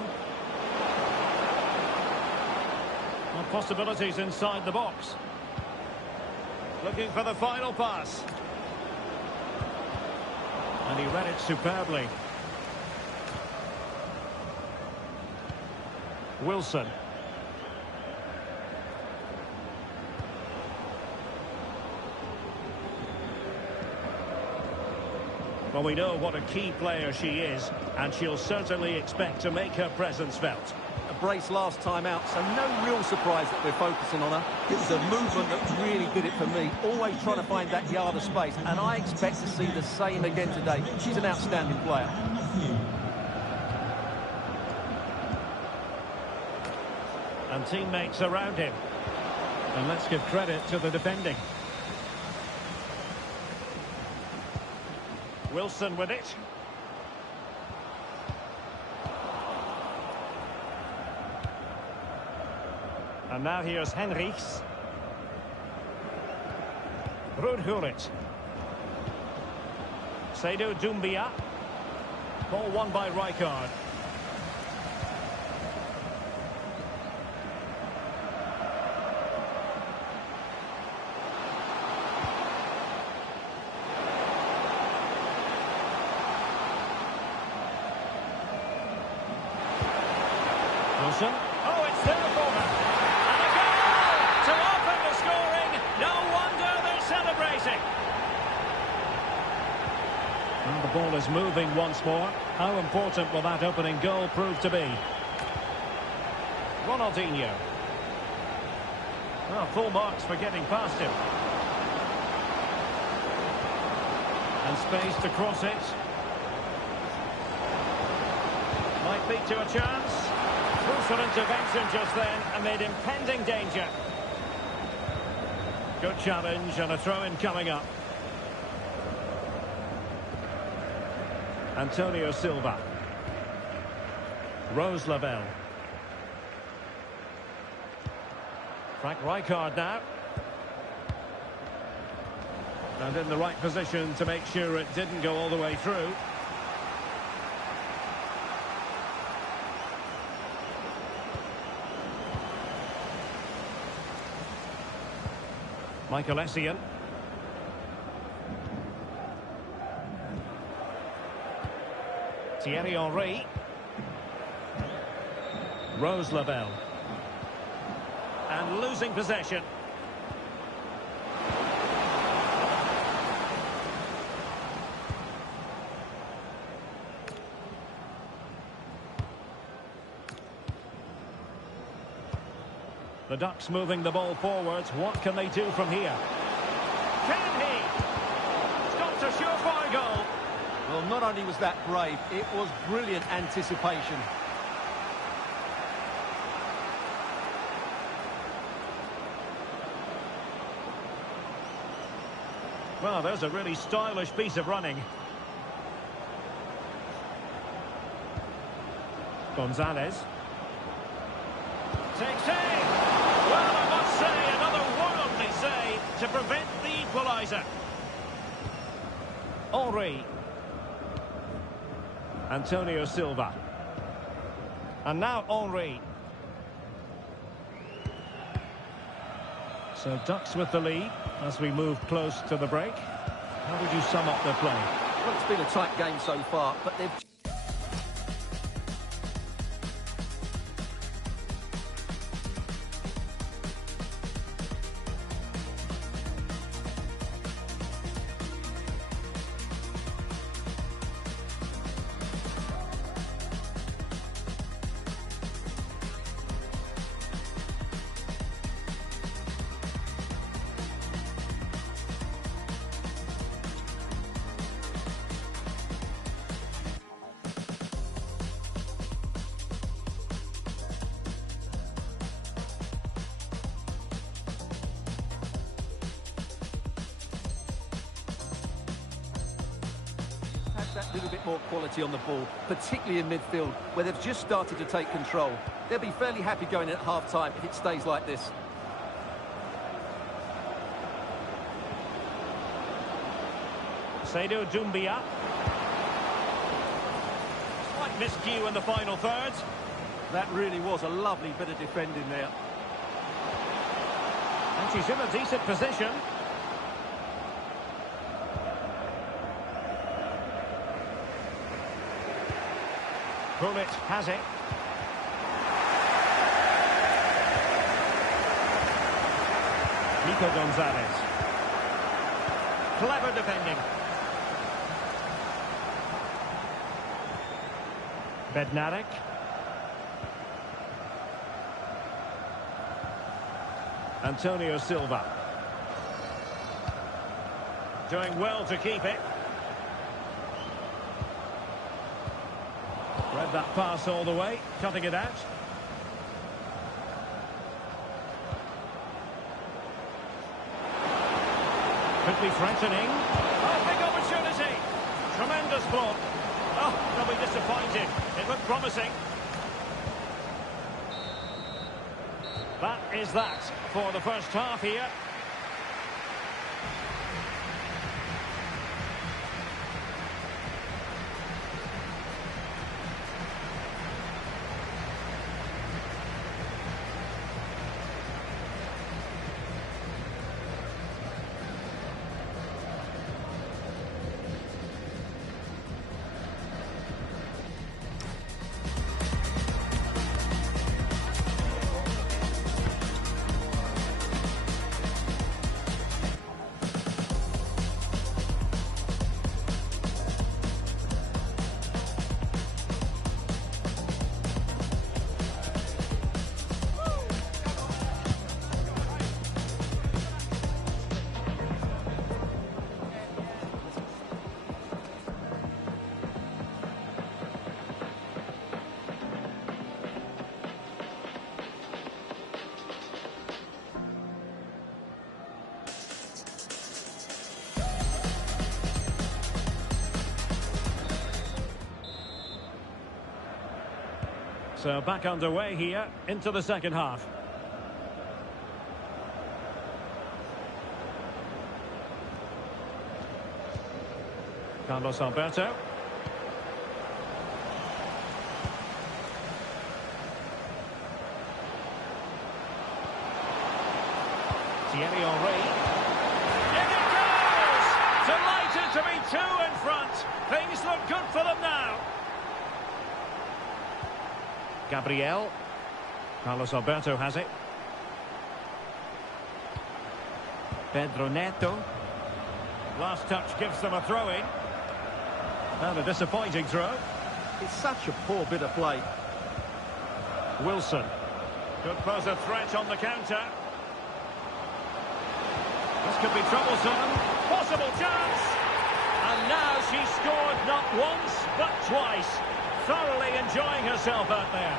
Well, possibilities inside the box. Looking for the final pass. And he read it superbly. Wilson. Well, we know what a key player she is, and she'll certainly expect to make her presence felt. A brace last time out, so no real surprise that we're focusing on her. It was a movement that really did it for me, always trying to find that yard of space, and I expect to see the same again today. She's an outstanding player. And teammates around him. And let's give credit to the defending. Wilson with it. And now here's Henrichs. Gullit. Seydou Doumbia. Ball won by Rijkaard. Wilson. Oh, it's there for her. And a goal to open the scoring. No wonder they're celebrating. And the ball is moving once more. How important will that opening goal prove to be? Ronaldinho. Well, full marks for getting past him. And space to cross it. Might lead to a chance. Crucial intervention just then amid impending danger. Good challenge and a throw-in coming up. Antonio Silva. Rose Lavelle. Frank Rijkaard now. And in the right position to make sure it didn't go all the way through. Michael Essien. Thierry Henry. Rose Lavelle. And losing possession. The Ducks moving the ball forwards. What can they do from here? Can he? Stopped a surefire goal. Well, not only was that brave, it was brilliant anticipation. Well, there's a really stylish piece of running. Gonzalez. Takes aim. Well, I must say, another worldly save to prevent the equaliser. Henry. Antonio Silva. And now Henry. So Ducks with the lead as we move close to the break. How would you sum up their play? Well, it's been a tight game so far, but they've... that little bit more quality on the ball, particularly in midfield, where they've just started to take control. They'll be fairly happy going in at half-time if it stays like this. Seydou Doumbia. Slight miscue in the final third. That really was a lovely bit of defending there. And she's in a decent position. Bullet has it. Nico Gonzalez. Clever defending. Bednarek. Antonio Silva. Doing well to keep it. Read that pass all the way, cutting it out. Could be threatening. Oh, big opportunity. Tremendous block. Oh, they'll be disappointed. It looked promising. That is that for the first half here. So back underway here into the second half. Carlos Alberto. Thierry Henry. In it goes! Delighted to be two in front. Things look good for them now. Gabriel. Carlos Alberto has it. Pedro Neto. Last touch gives them a throw-in. And a disappointing throw. It's such a poor bit of play. Wilson. Could pose a threat on the counter. This could be troublesome. Possible chance. And now she's scored not once, but twice. Thoroughly enjoying herself out there.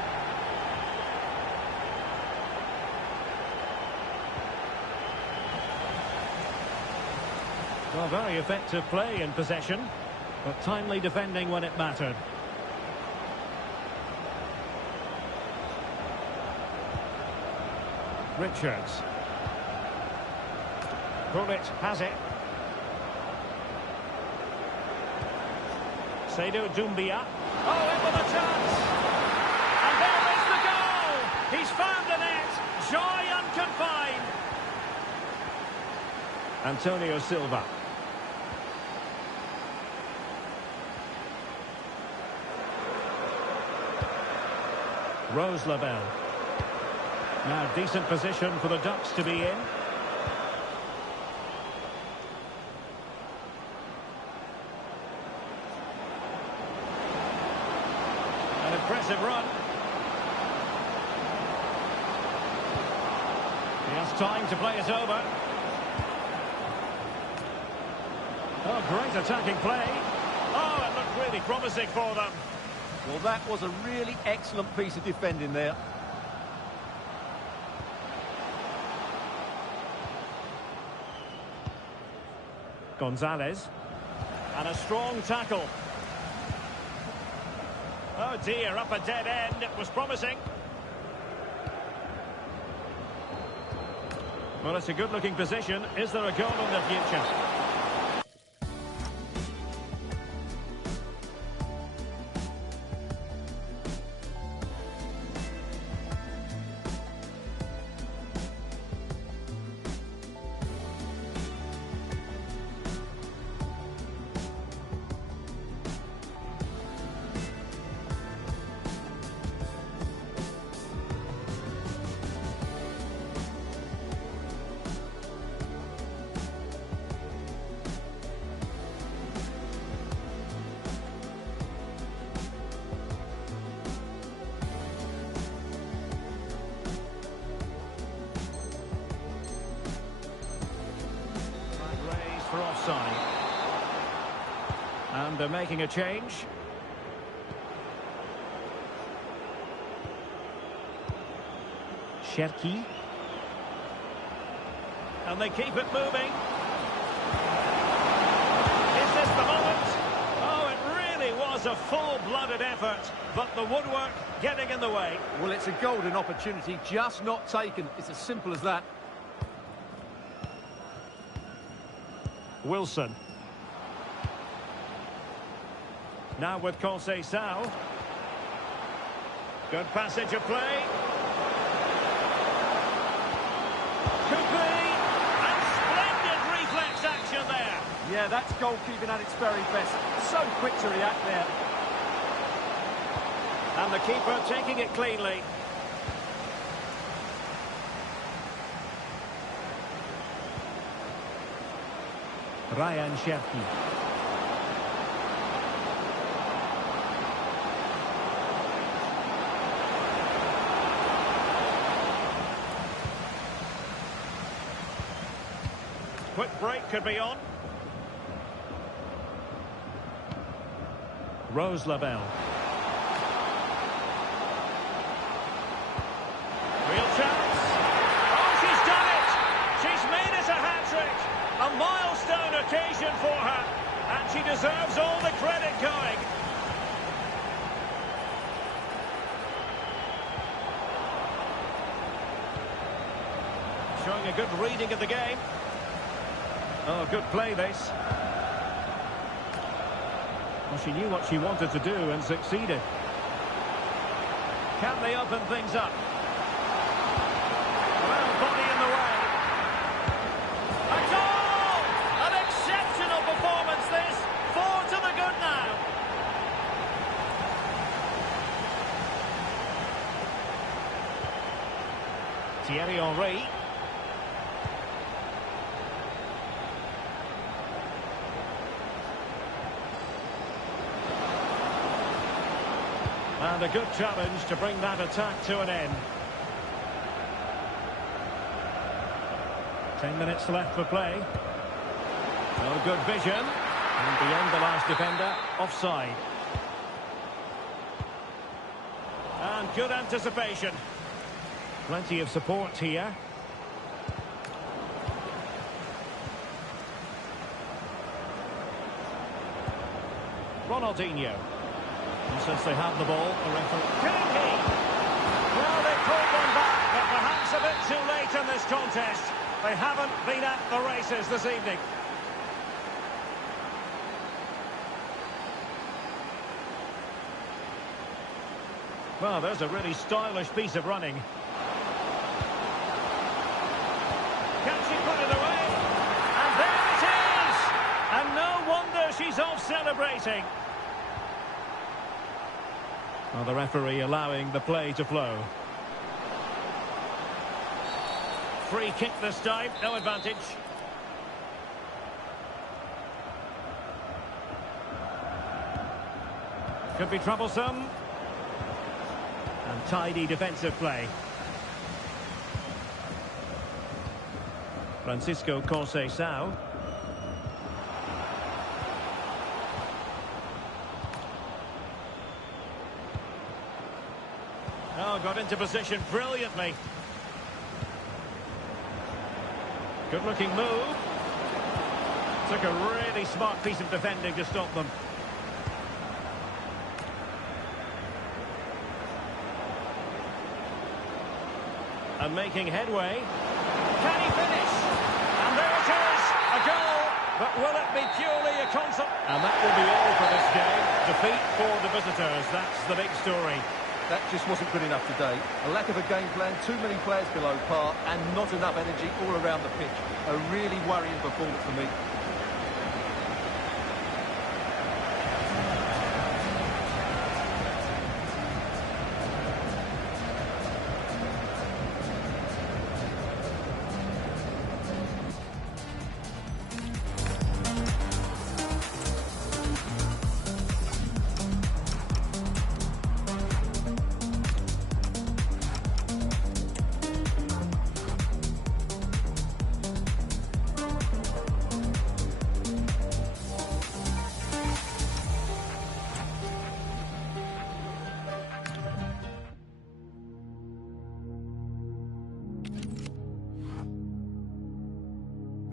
Well, very effective play in possession, but timely defending when it mattered. Richards. Bullet has it. Seydou Doumbia. Oh, in with a chance! And there is the goal! He's found the net! Joy unconfined! Antonio Silva. Rose Labelle. Now decent position for the Ducks to be in. Impressive run. He has time to play it over. Oh, great attacking play. Oh, it looked really promising for them. Well, that was a really excellent piece of defending there. Gonzalez. And a strong tackle. Oh dear, up a dead end. It was promising. Well, it's a good-looking position. Is there a goal in the future? For offside. And they're making a change. Cherki. And they keep it moving. Is this the moment? Oh, it really was a full-blooded effort, but the woodwork getting in the way. Well, it's a golden opportunity, just not taken. It's as simple as that. Wilson. Now with Conceição. Good passage of play. Could be. And splendid reflex action there. Yeah, that's goalkeeping at its very best. So quick to react there. And the keeper taking it cleanly. Ryan Cherki. Quick break could be on. Rose Labelle. Real chance. Oh, she's done it! She's made it a hat-trick! A milestone occasion for her, and she deserves all the credit going. Showing a good reading of the game. Oh, good play this. Well, she knew what she wanted to do and succeeded. Can they open things up? Well, body in the way. A goal! An exceptional performance this. 4 to the good now. Thierry Henry. And a good challenge to bring that attack to an end. 10 minutes left for play. No good vision. And beyond the last defender, offside. And good anticipation. Plenty of support here. Ronaldinho. And since they have the ball, the referee... Well, they pulled one back, but perhaps a bit too late in this contest. They haven't been at the races this evening. Well, there's a really stylish piece of running. Can she put it away? And there it is! And no wonder she's off celebrating. Well, the referee allowing the play to flow. Free kick this time, no advantage. Could be troublesome. And tidy defensive play. Francisco Conceição. Oh, got into position brilliantly. Good-looking move. Took a really smart piece of defending to stop them. and making headway. Can he finish? And there it is, a goal. But will it be purely a concert? And that will be all for this game. Defeat for the visitors, that's the big story. That just wasn't good enough today. A lack of a game plan, too many players below par, and not enough energy all around the pitch. A really worrying performance for me.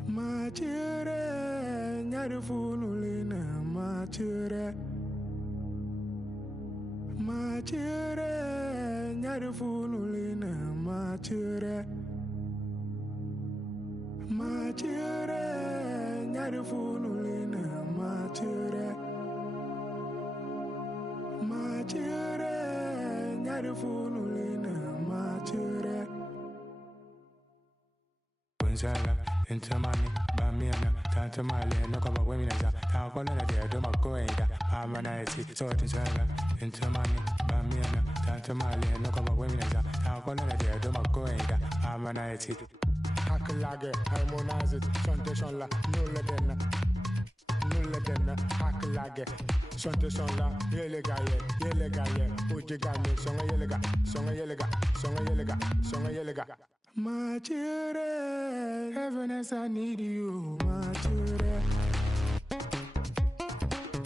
Machere, nyarfunulina, machere. Machere, nyarfunulina, machere. Machere, nyarfunulina, machere. Machere, nyarfunulina, machere. Into money, Bamiana, Tanta Mali, no cover women as a Tacola, do my goida, Amanati, sort in Sala, into money, Bamiana, Tanta Mali, no cover women as a Tacola, do my goida, Amanati. Hakalage, harmonize it, Santation la, nulla denna, Hakalage, Santation la, Yelegaye, Ujigami, Songa Yelega. Machere, heaven as I need you, Machere.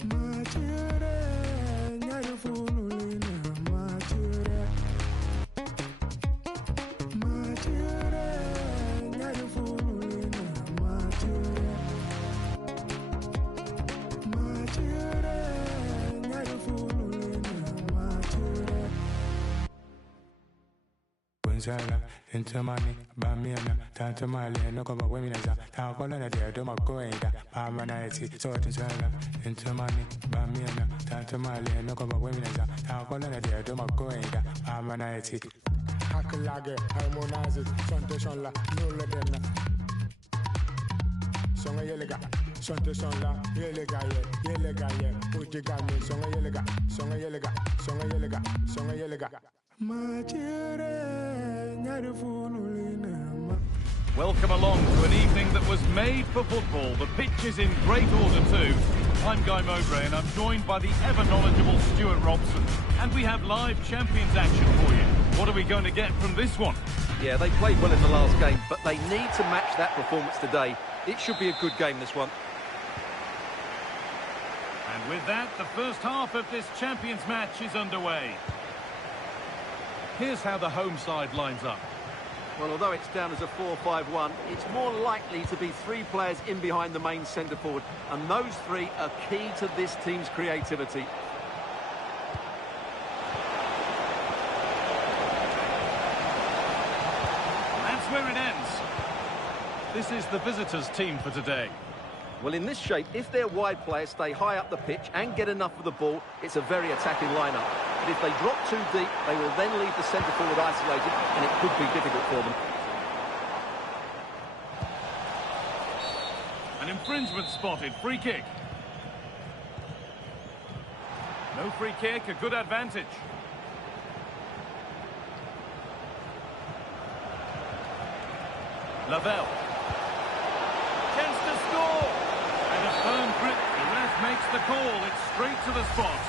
Machere, nyarfunulina, Machere. Machere, nyarfunulina, Machere. Machere, nyarfunulina, Machere. Gonzala, into money, Bamiana, Tanta Mali, no cover women as a Tacola, do my goida, Amanati, sort in Sala, into money, Bamiana, Tanta Mali, no cover women as a Tacola, do my goida, Amanati. Hakalage, harmonize it, Santation la, nulla denna. Songa Yelega, Santation la, Yelegaye, Ujigami, Songa Yelega. Welcome along to an evening that was made for football. The pitch is in great order too. I'm Guy Mowbray and I'm joined by the ever-knowledgeable Stuart Robson. And we have live Champions action for you. What are we going to get from this one? Yeah, they played well in the last game, but they need to match that performance today. It should be a good game, this one. And with that, the first half of this Champions match is underway. Here's how the home side lines up. Well, although it's down as a 4-5-1, it's more likely to be three players in behind the main centre-forward, and those three are key to this team's creativity. That's where it ends. This is the visitors' team for today. Well, in this shape, if their wide players stay high up the pitch and get enough of the ball, it's a very attacking lineup. But if they drop too deep, they will then leave the centre-forward isolated, and it could be difficult for them. An infringement spotted. Free kick. No free kick, a good advantage. Lavelle. Chance to score. And a firm grip. The ref makes the call. It's straight to the spot.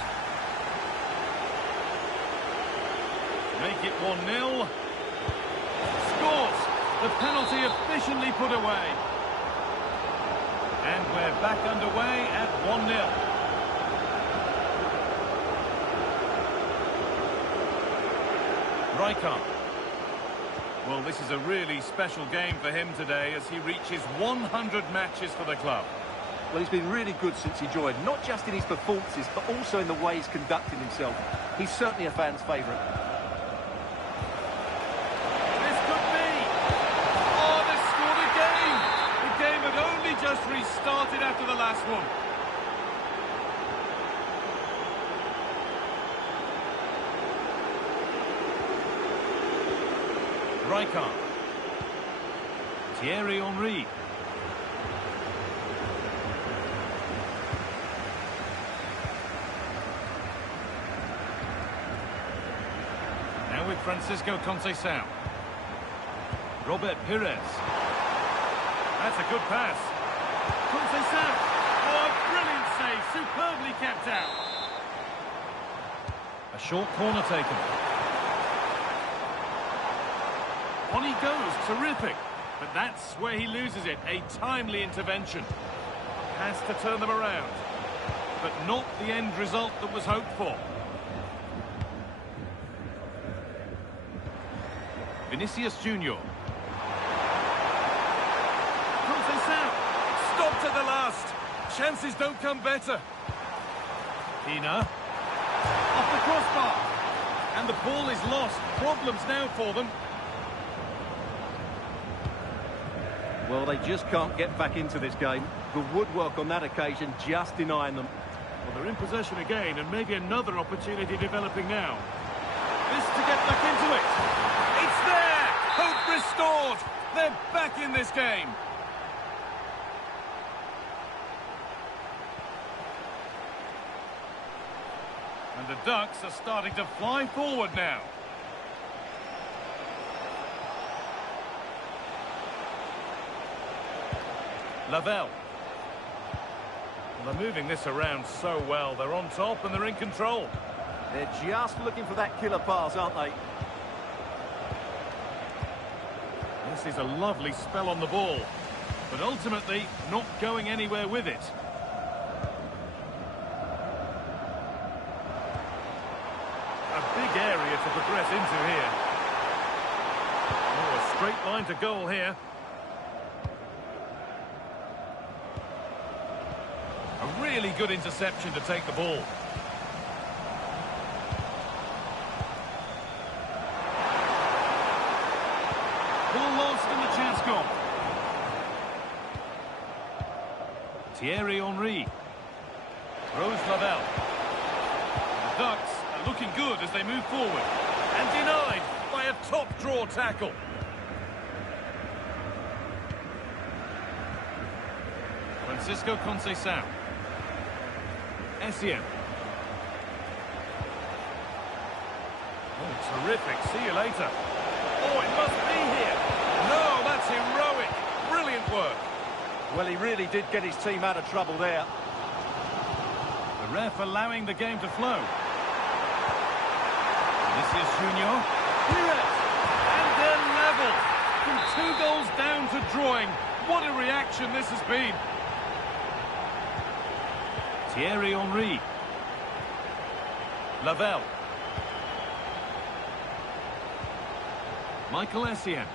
Make it 1-0. Scores. The penalty efficiently put away. And we're back underway at 1-0. Rijkaard. Well, this is a really special game for him today as he reaches 100 matches for the club. Well, he's been really good since he joined, not just in his performances, but also in the way he's conducted himself. He's certainly a fan's favourite. This could the last one. Rijkaard. Thierry Henry. Now with Francisco Conceição. Robert Pires. That's a good pass. Conceição. Oh, a brilliant save. Superbly kept out. A short corner taken. On he goes. Terrific. But that's where he loses it. A timely intervention. Has to turn them around. But not the end result that was hoped for. Vinicius Junior. Conceição. Stopped at the last. Chances don't come better. Pina. Off the crossbar. And the ball is lost. Problems now for them. Well, they just can't get back into this game. The woodwork on that occasion just denying them. Well, they're in possession again, and maybe another opportunity developing now. This to get back into it. It's there! Hope restored! They're back in this game. And the Ducks are starting to fly forward now. Lavelle. Well, they're moving this around so well. They're on top and they're in control. They're just looking for that killer pass, aren't they? This is a lovely spell on the ball, but ultimately not going anywhere with it. A big area to progress into here. Oh, a straight line to goal here. A really good interception to take the ball. Ball lost and the chance gone. Thierry Henry. Rose Lavelle. The Ducks are looking good as they move forward. And denied by a top draw tackle. Francisco Conceição. Essien. Oh, terrific. See you later. Oh, it must be here. No, that's heroic. Brilliant work. Well, he really did get his team out of trouble there. The ref allowing the game to flow. Vinicius Junior. Pires. And they're level. From 2 goals down to drawing. What a reaction this has been. Thierry Henry. Lavelle. Michael Essien.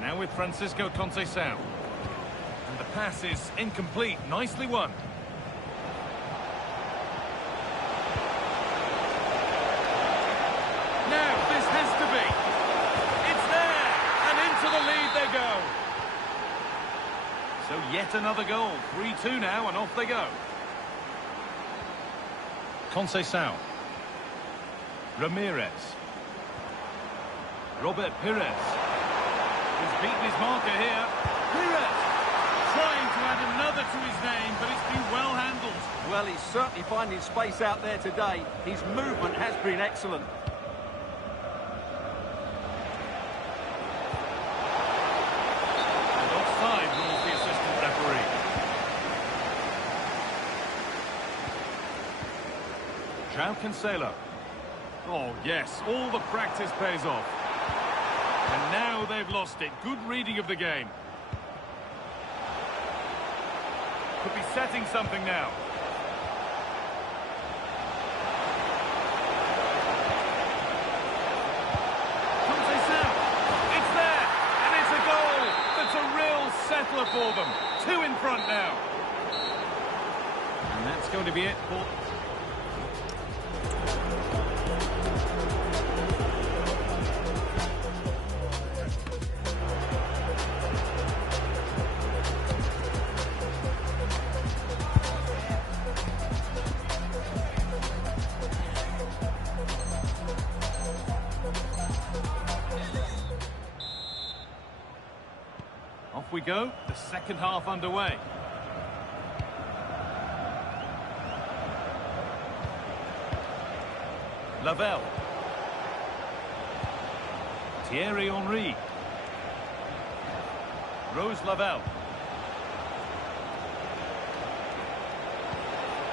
Now with Francisco Conceição. And the pass is incomplete. Nicely won. Now, this has to be. It's there! And into the lead they go. So yet another goal. 3-2 now, and off they go. Conceição. Ramirez. Robert Pires. He's beaten his marker here. Pires trying to add another to his name, but it's been well handled. Well, he's certainly finding space out there today. His movement has been excellent. And offside rules the assistant referee. João Cancelo. Oh, yes, all the practice pays off. And now they've lost it. Good reading of the game. Could be setting something now. Conceição. It's there. And it's a goal. That's a real settler for them. 2 in front now. And that's going to be it for... Off we go, the second half underway. Lavelle. Thierry Henry. Rose Lavelle.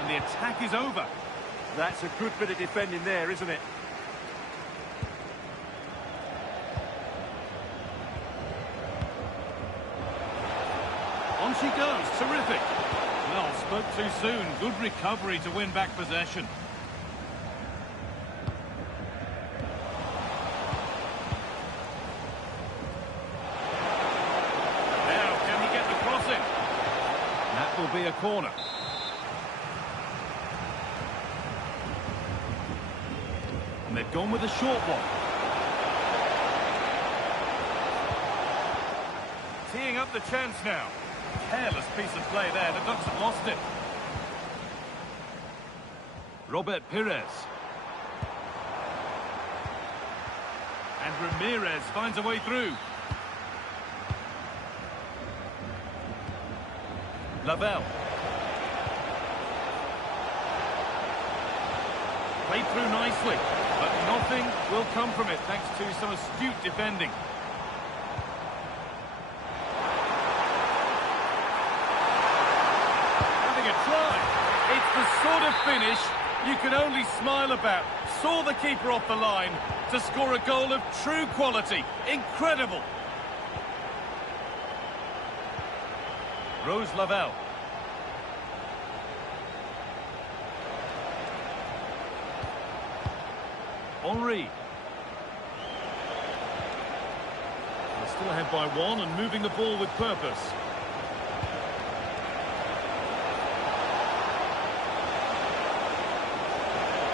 And the attack is over. That's a good bit of defending there, isn't it? On she goes, terrific. Well, spoke too soon. Good recovery to win back possession. Now, can he get the crossing? That will be a corner. And they've gone with a short one. Teeing up the chance now. Careless piece of play there. The Ducks have lost it. Robert Pires. And Ramirez finds a way through. Lavelle. Played through nicely, but nothing will come from it thanks to some astute defending. It's the sort of finish you can only smile about. Saw the keeper off the line to score a goal of true quality. Incredible. Rose Lavelle. Henry. They're still ahead by one and moving the ball with purpose.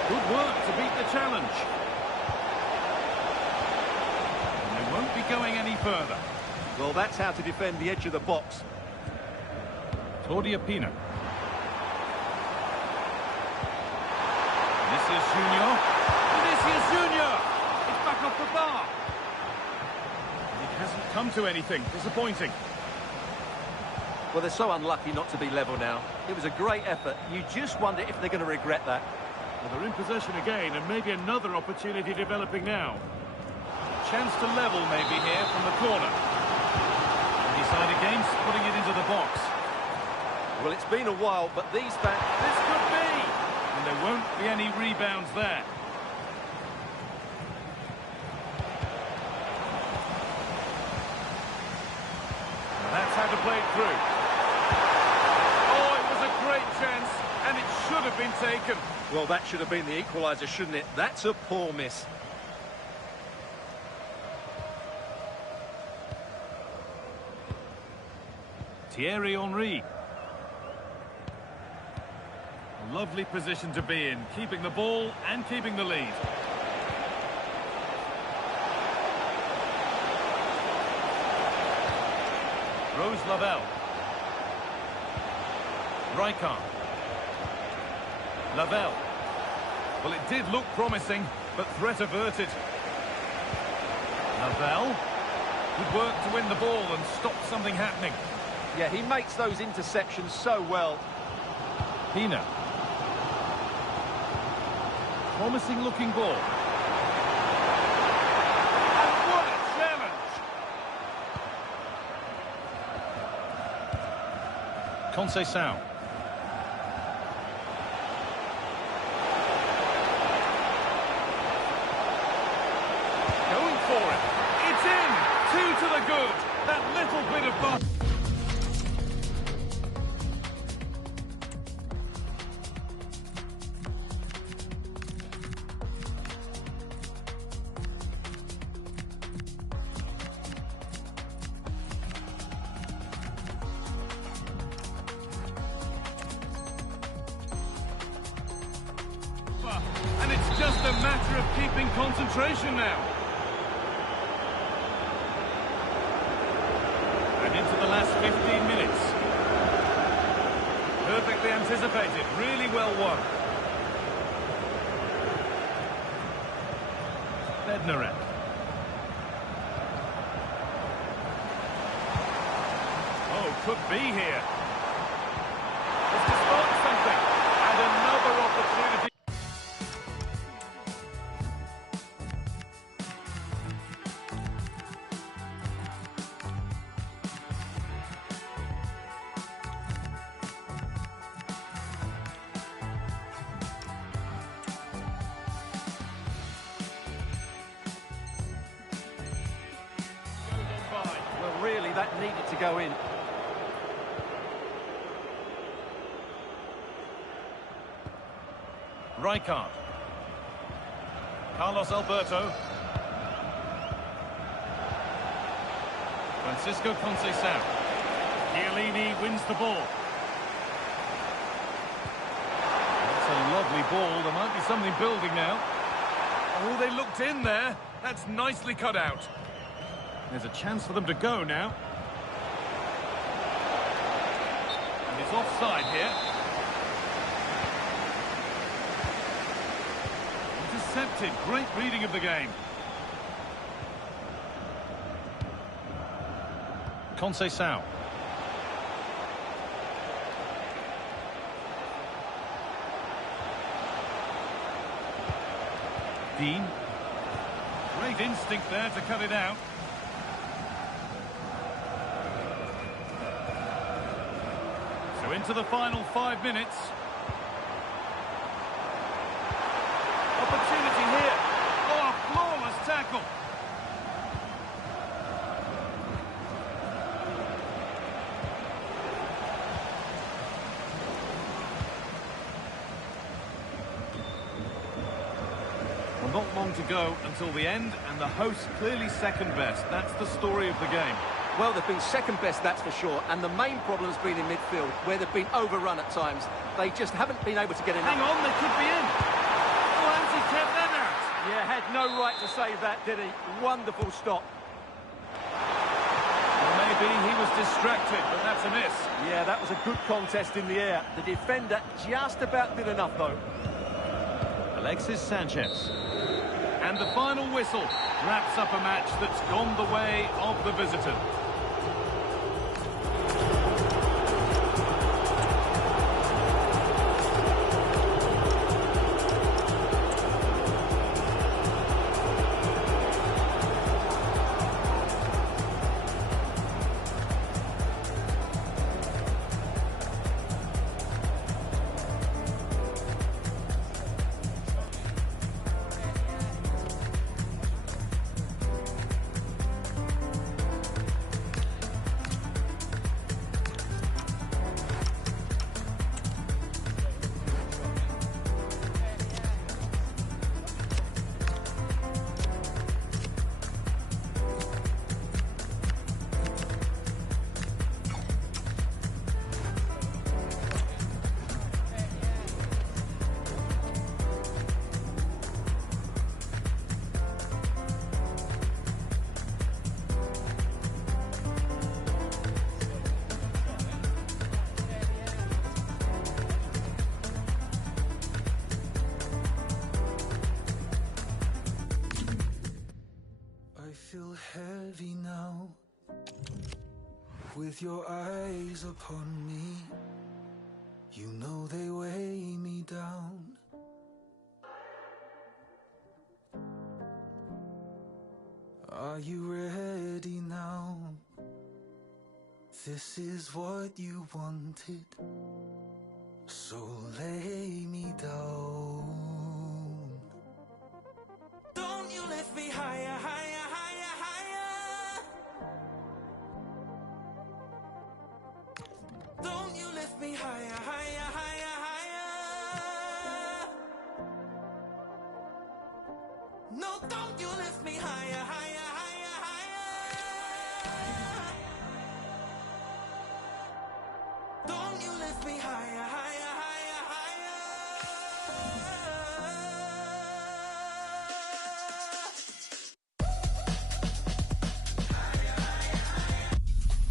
Good work to beat the challenge. And they won't be going any further. Well, that's how to defend the edge of the box. Claudia Pina. Vinicius Junior. Vinicius Junior! It's back off the bar. It hasn't come to anything. Disappointing. Well, they're so unlucky not to be level now. It was a great effort. You just wonder if they're going to regret that. Well, they're in possession again, and maybe another opportunity developing now. Chance to level maybe here from the corner. And decide against putting it into the box. Well, it's been a while, but these fans... This could be! And there won't be any rebounds there. And that's how to play it through. Oh, it was a great chance, and it should have been taken. Well, that should have been the equaliser, shouldn't it? That's a poor miss. Thierry Henry. A lovely position to be in, keeping the ball and keeping the lead. Rose Lavelle. Rijkaard. Lavelle. Well, it did look promising, but threat averted. Lavelle. Good work to win the ball and stop something happening. Yeah, he makes those interceptions so well. Pina. Promising looking ball. And what a challenge! Conceição. Going for it. It's in. 2 to the good. That little bit of ball. And it's just a matter of keeping concentration now. And into the last 15 minutes. Perfectly anticipated, really well won. Bednarek. could be here. It's to start something. And another opportunity. Well, really, that needed to go in. Rijkaard. Carlos Alberto. Francisco Conceição. Chiellini wins the ball. That's a lovely ball. There might be something building now. Oh, they looked in there. That's nicely cut out. There's a chance for them to go now. And it's offside here. Intercepted. Great reading of the game. Conceição. Dean. Great instinct there to cut it out. So into the final 5 minutes. Opportunity here. Oh, a flawless tackle. Well, not long to go until the end, and the hosts clearly second best. That's the story of the game. Well, they've been second best, that's for sure, and the main problem's been in midfield, where they've been overrun at times. They just haven't been able to get enough. Hang on, they could be in. Oh, how's he kept that out? Yeah, had no right to save that, did he? Wonderful stop. Well, maybe he was distracted, but that's a miss. Yeah, that was a good contest in the air. The defender just about did enough, though. Alexis Sanchez. And the final whistle wraps up a match that's gone the way of the visitor. Feel heavy now, with your eyes upon me. You know they weigh me down. Are you ready now? This is what you wanted, so lay me down. Don't you lift me higher, higher, higher, higher. Don't you lift me higher, higher, higher, higher. No, don't you lift me higher, higher, higher, higher. Don't you lift me higher, higher, higher, higher.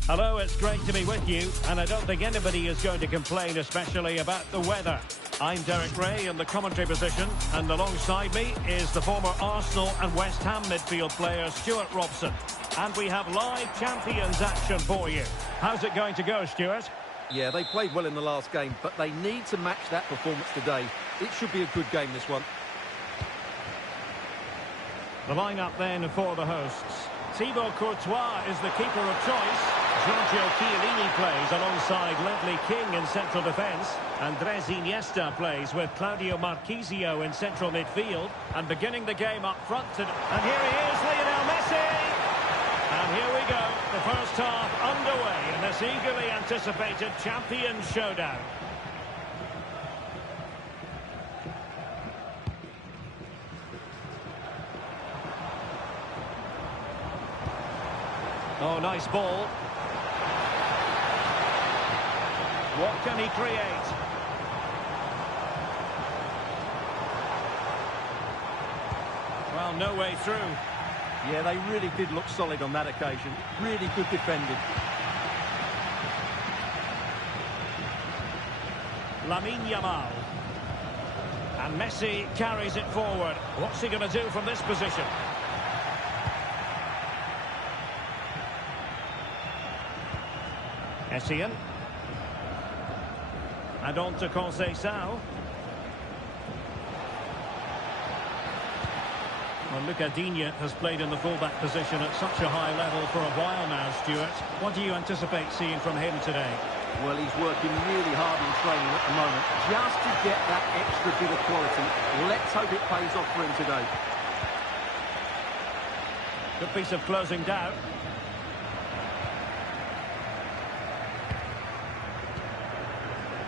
Hello, it's great to be with you, and I don't think anybody is going to complain, especially about the weather. I'm Derek Ray in the commentary position, and alongside me is the former Arsenal and West Ham midfield player Stuart Robson. And we have live Champions action for you. How's it going to go, Stuart? Yeah, they played well in the last game, but they need to match that performance today. It should be a good game, this one. The lineup then for the hosts. Thibaut Courtois is the keeper of choice. Giorgio Chiellini plays alongside Ledley King in central defence. Andres Iniesta plays with Claudio Marchisio in central midfield. And beginning the game up front. And here he is, Lionel Messi! And here we go, the first half underway in this eagerly anticipated Champions showdown. Oh, nice ball. What can he create? Well, no way through. Yeah, they really did look solid on that occasion. Really good defending. Lamine Yamal. And Messi carries it forward. What's he going to do from this position? Essien. And on to Conceição. Well, Luca Digne has played in the fullback position at such a high level for a while now, Stuart. What do you anticipate seeing from him today? Well, he's working really hard in training at the moment, just to get that extra bit of quality. Let's hope it pays off for him today. Good piece of closing down.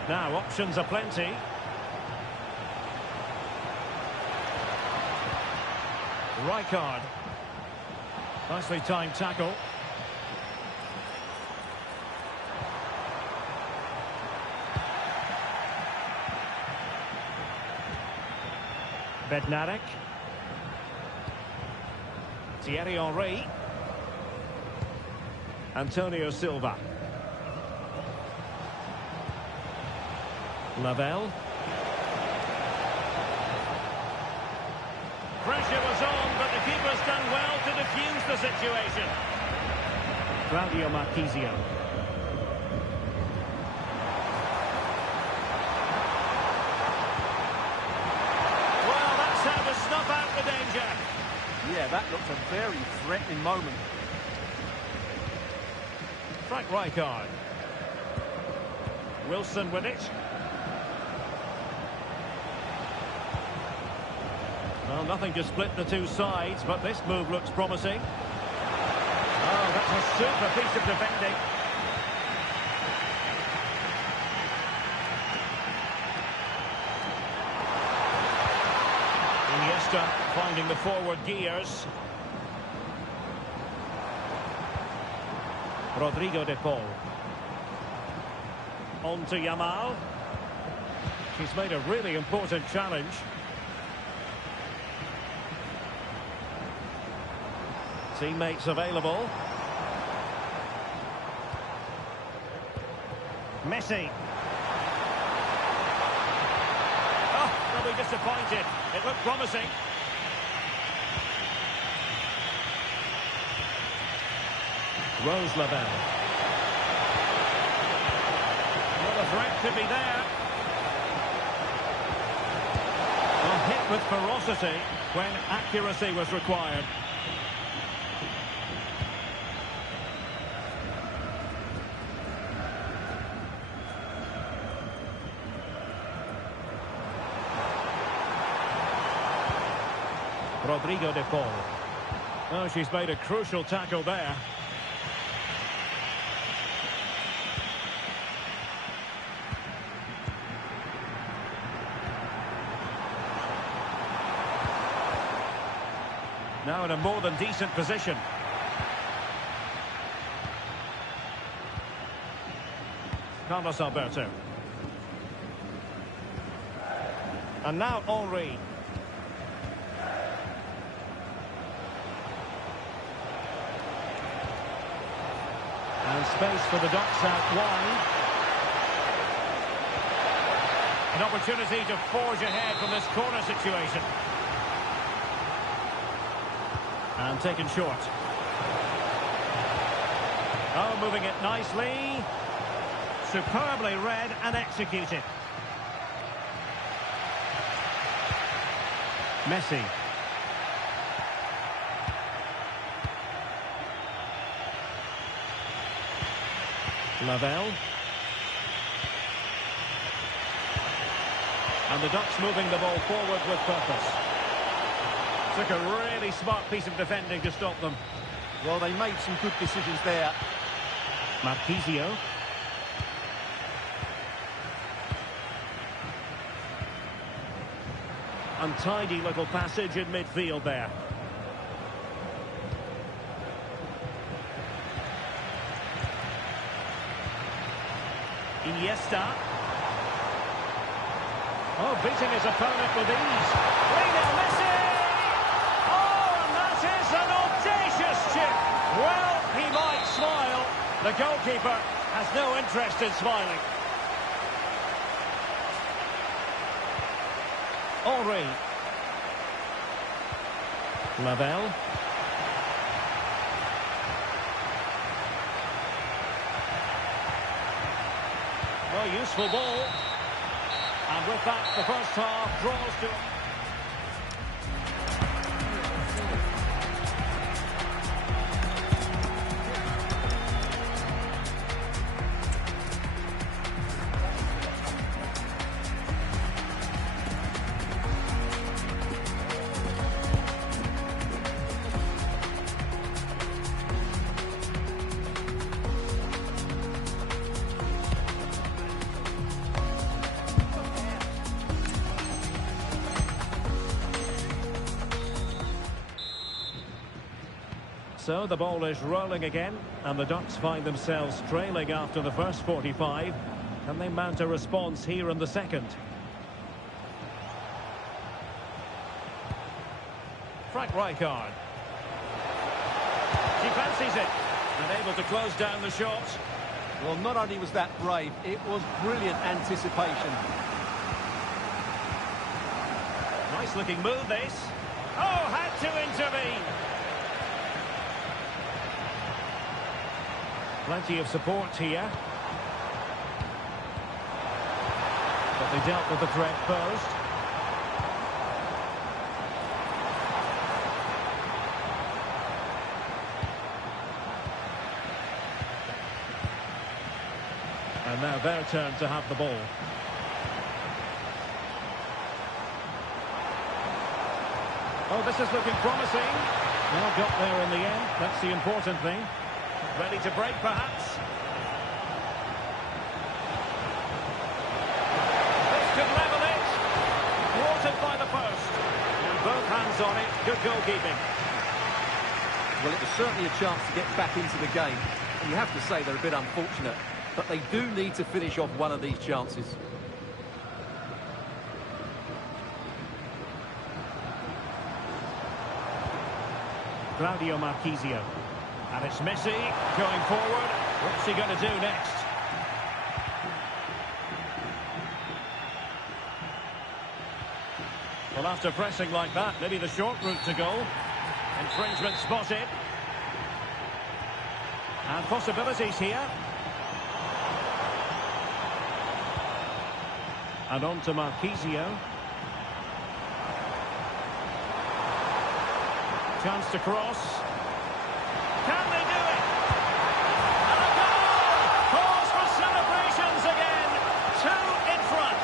Now, options are plenty. Rijkaard. Nicely timed tackle. Bednarek. Thierry Henry. Antonio Silva. Lavelle. Pressure was on, but the keeper's done well to defuse the situation. Claudio Marchisio. Well, that's how to snuff out the danger. Yeah, that looked a very threatening moment. Frank Rijkaard. Wilson with it. Well, nothing to split the two sides, but this move looks promising. Oh, that's a super piece of defending. Iniesta finding the forward gears. Rodrigo de Paul. On to Yamal. She's made a really important challenge. Teammates available. Messi. Oh, they'll be disappointed. It looked promising. Rose Lavelle. Well, the threat could be there. Well, hit with ferocity when accuracy was required. Rodrigo de Paul. Oh, she's made a crucial tackle there. Now in a more than decent position. Carlos Alberto. And now Henry. And space for the Ducks out wide. An opportunity to forge ahead from this corner situation. And taken short. Oh, moving it nicely. Superbly read and executed. Messi. Lavelle. And the Ducks moving the ball forward with purpose. Took a really smart piece of defending to stop them. Well, they made some good decisions there. Marquisio. Untidy little passage in midfield there. Iniesta. Oh, beating his opponent with ease. Lionel Messi! Oh, and that is an audacious chip. Well, he might smile. The goalkeeper has no interest in smiling. Henry. Lavelle. Well, useful ball. And with that, the first half draws to... So the ball is rolling again, and the Ducks find themselves trailing after the first 45. Can they mount a response here in the second? Frank Rijkaard. She fancies it, and able to close down the shot. Well, not only was that brave, it was brilliant anticipation. Nice looking move, this. Oh, had to intervene. Plenty of support here. But they dealt with the threat posed. And now their turn to have the ball. Oh, this is looking promising. Well, got there in the end. That's the important thing. Ready to break, perhaps. This could level it. Thwarted by the post. And both hands on it. Good goalkeeping. Well, it was certainly a chance to get back into the game. And you have to say they're a bit unfortunate. But they do need to finish off one of these chances. Claudio Marquisio. And it's Messi going forward. What's he going to do next? Well, after pressing like that, maybe the short route to goal. Infringement spotted. And possibilities here. And on to Marquisio. Chance to cross. Can they do it? And a goal! Cause for celebrations again. 2 in front.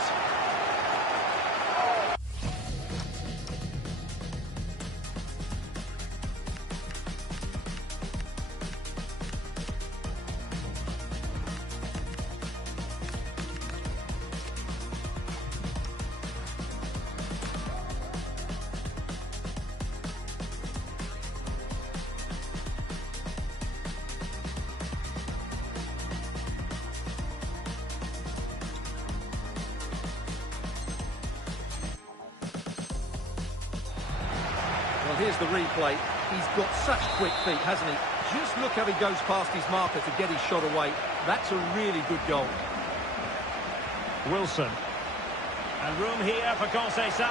Well, here's the replay. He's got such quick feet, hasn't he? Just look how he goes past his marker to get his shot away. That's a really good goal. Wilson. And room here for Conceição.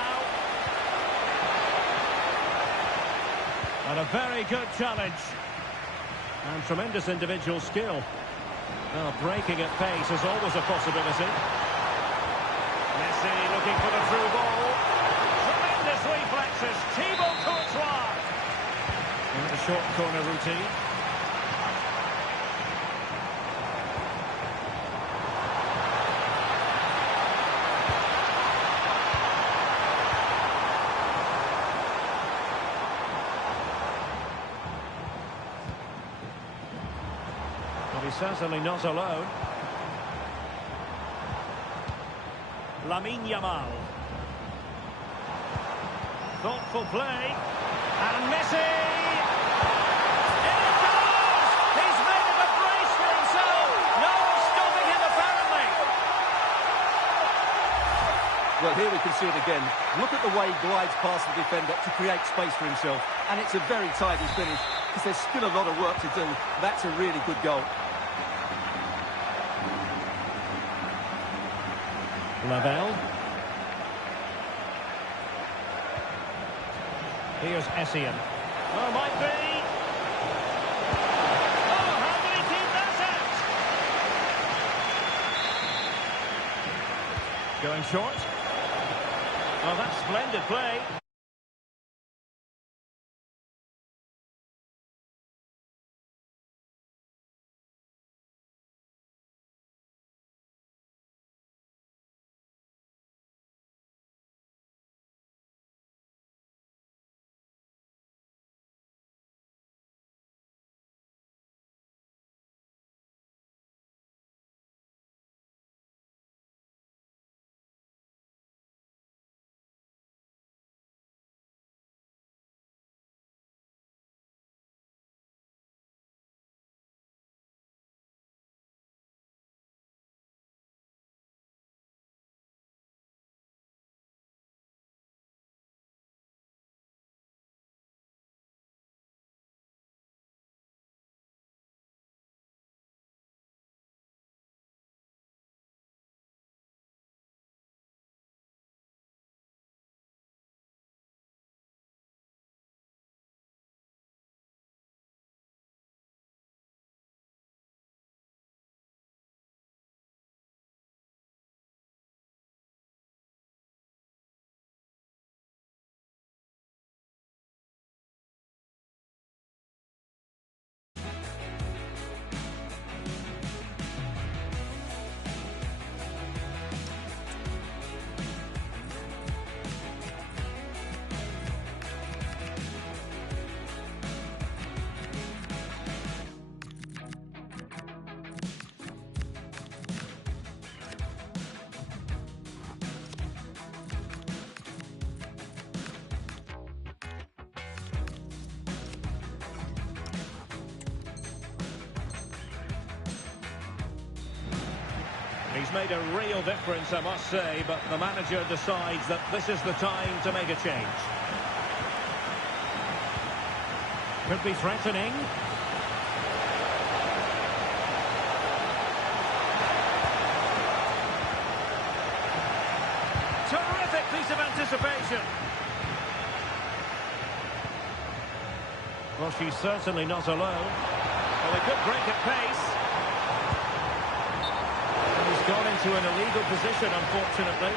And a very good challenge. And tremendous individual skill. Well, breaking at pace is always a possibility. Messi looking for the through ball. Tremendous reflexes. Thibaut Courtois. And the short corner routine. But he's certainly not alone. Lamine Yamal. Thoughtful play. And Messi! In it goes! He's made it a brace for himself! No stopping him, apparently! Well, here we can see it again. Look at the way he glides past the defender to create space for himself. And it's a very tidy finish, because there's still a lot of work to do. That's a really good goal. Lavelle. Here's Essien. Oh, might be. Oh, how did he keep that out? Going short. Oh, that's splendid play. He's made a real difference, I must say, but the manager decides that this is the time to make a change. Could be threatening. Terrific piece of anticipation. Well, she's certainly not alone. Well, a good break at pace. He's gone into an illegal position, unfortunately.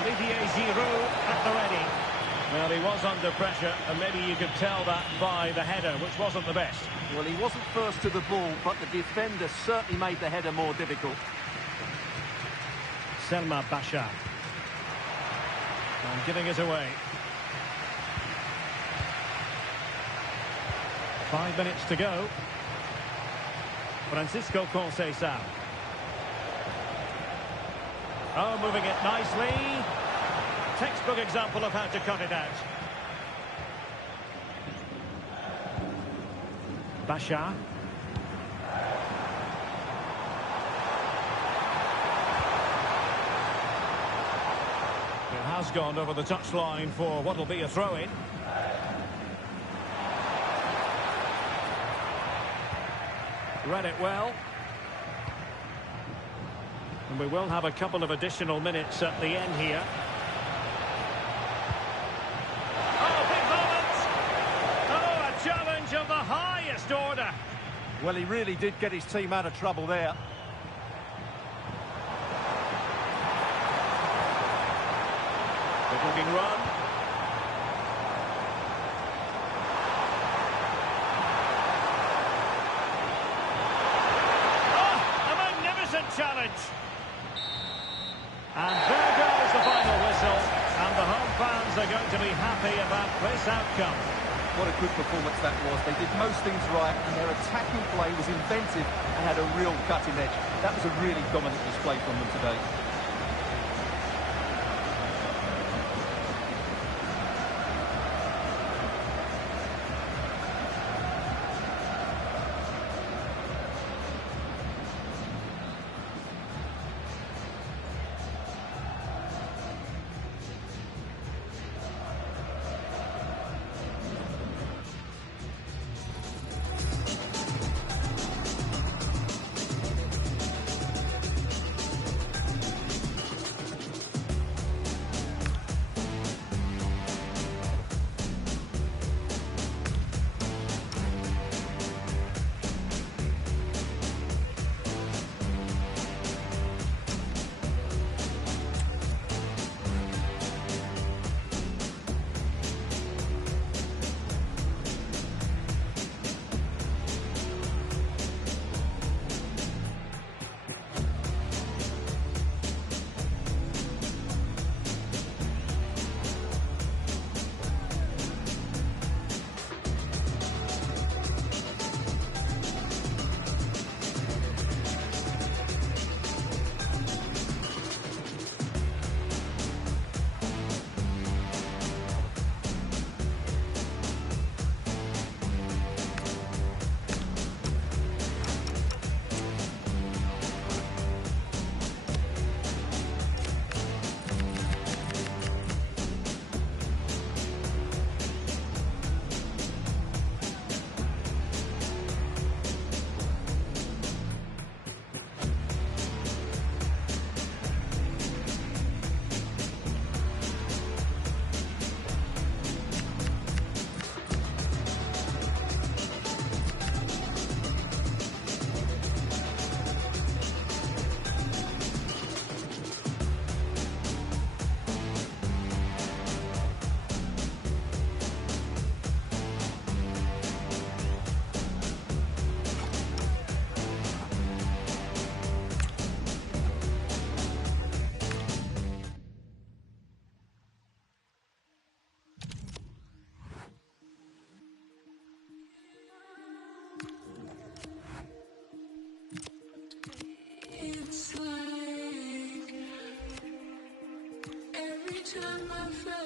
Olivier Giroud at the ready. Well, he was under pressure, and maybe you could tell that by the header, which wasn't the best. Well, he wasn't first to the ball, but the defender certainly made the header more difficult. Selma Bachar. And giving it away. 5 minutes to go. Francisco Conceição. Oh, moving it nicely. Textbook example of how to cut it out. Bachar. It has gone over the touchline for what will be a throw-in. Read it well. And we will have a couple of additional minutes at the end here. Oh, big moment! Oh, a challenge of the highest order. Well, he really did get his team out of trouble there. Good looking run. Oh, a magnificent challenge. And there goes the final whistle. And the home fans are going to be happy about this outcome. What a good performance that was. They did most things right, and their attacking play was inventive and had a real cutting edge. That was a really dominant display from them today. It's like every time I feel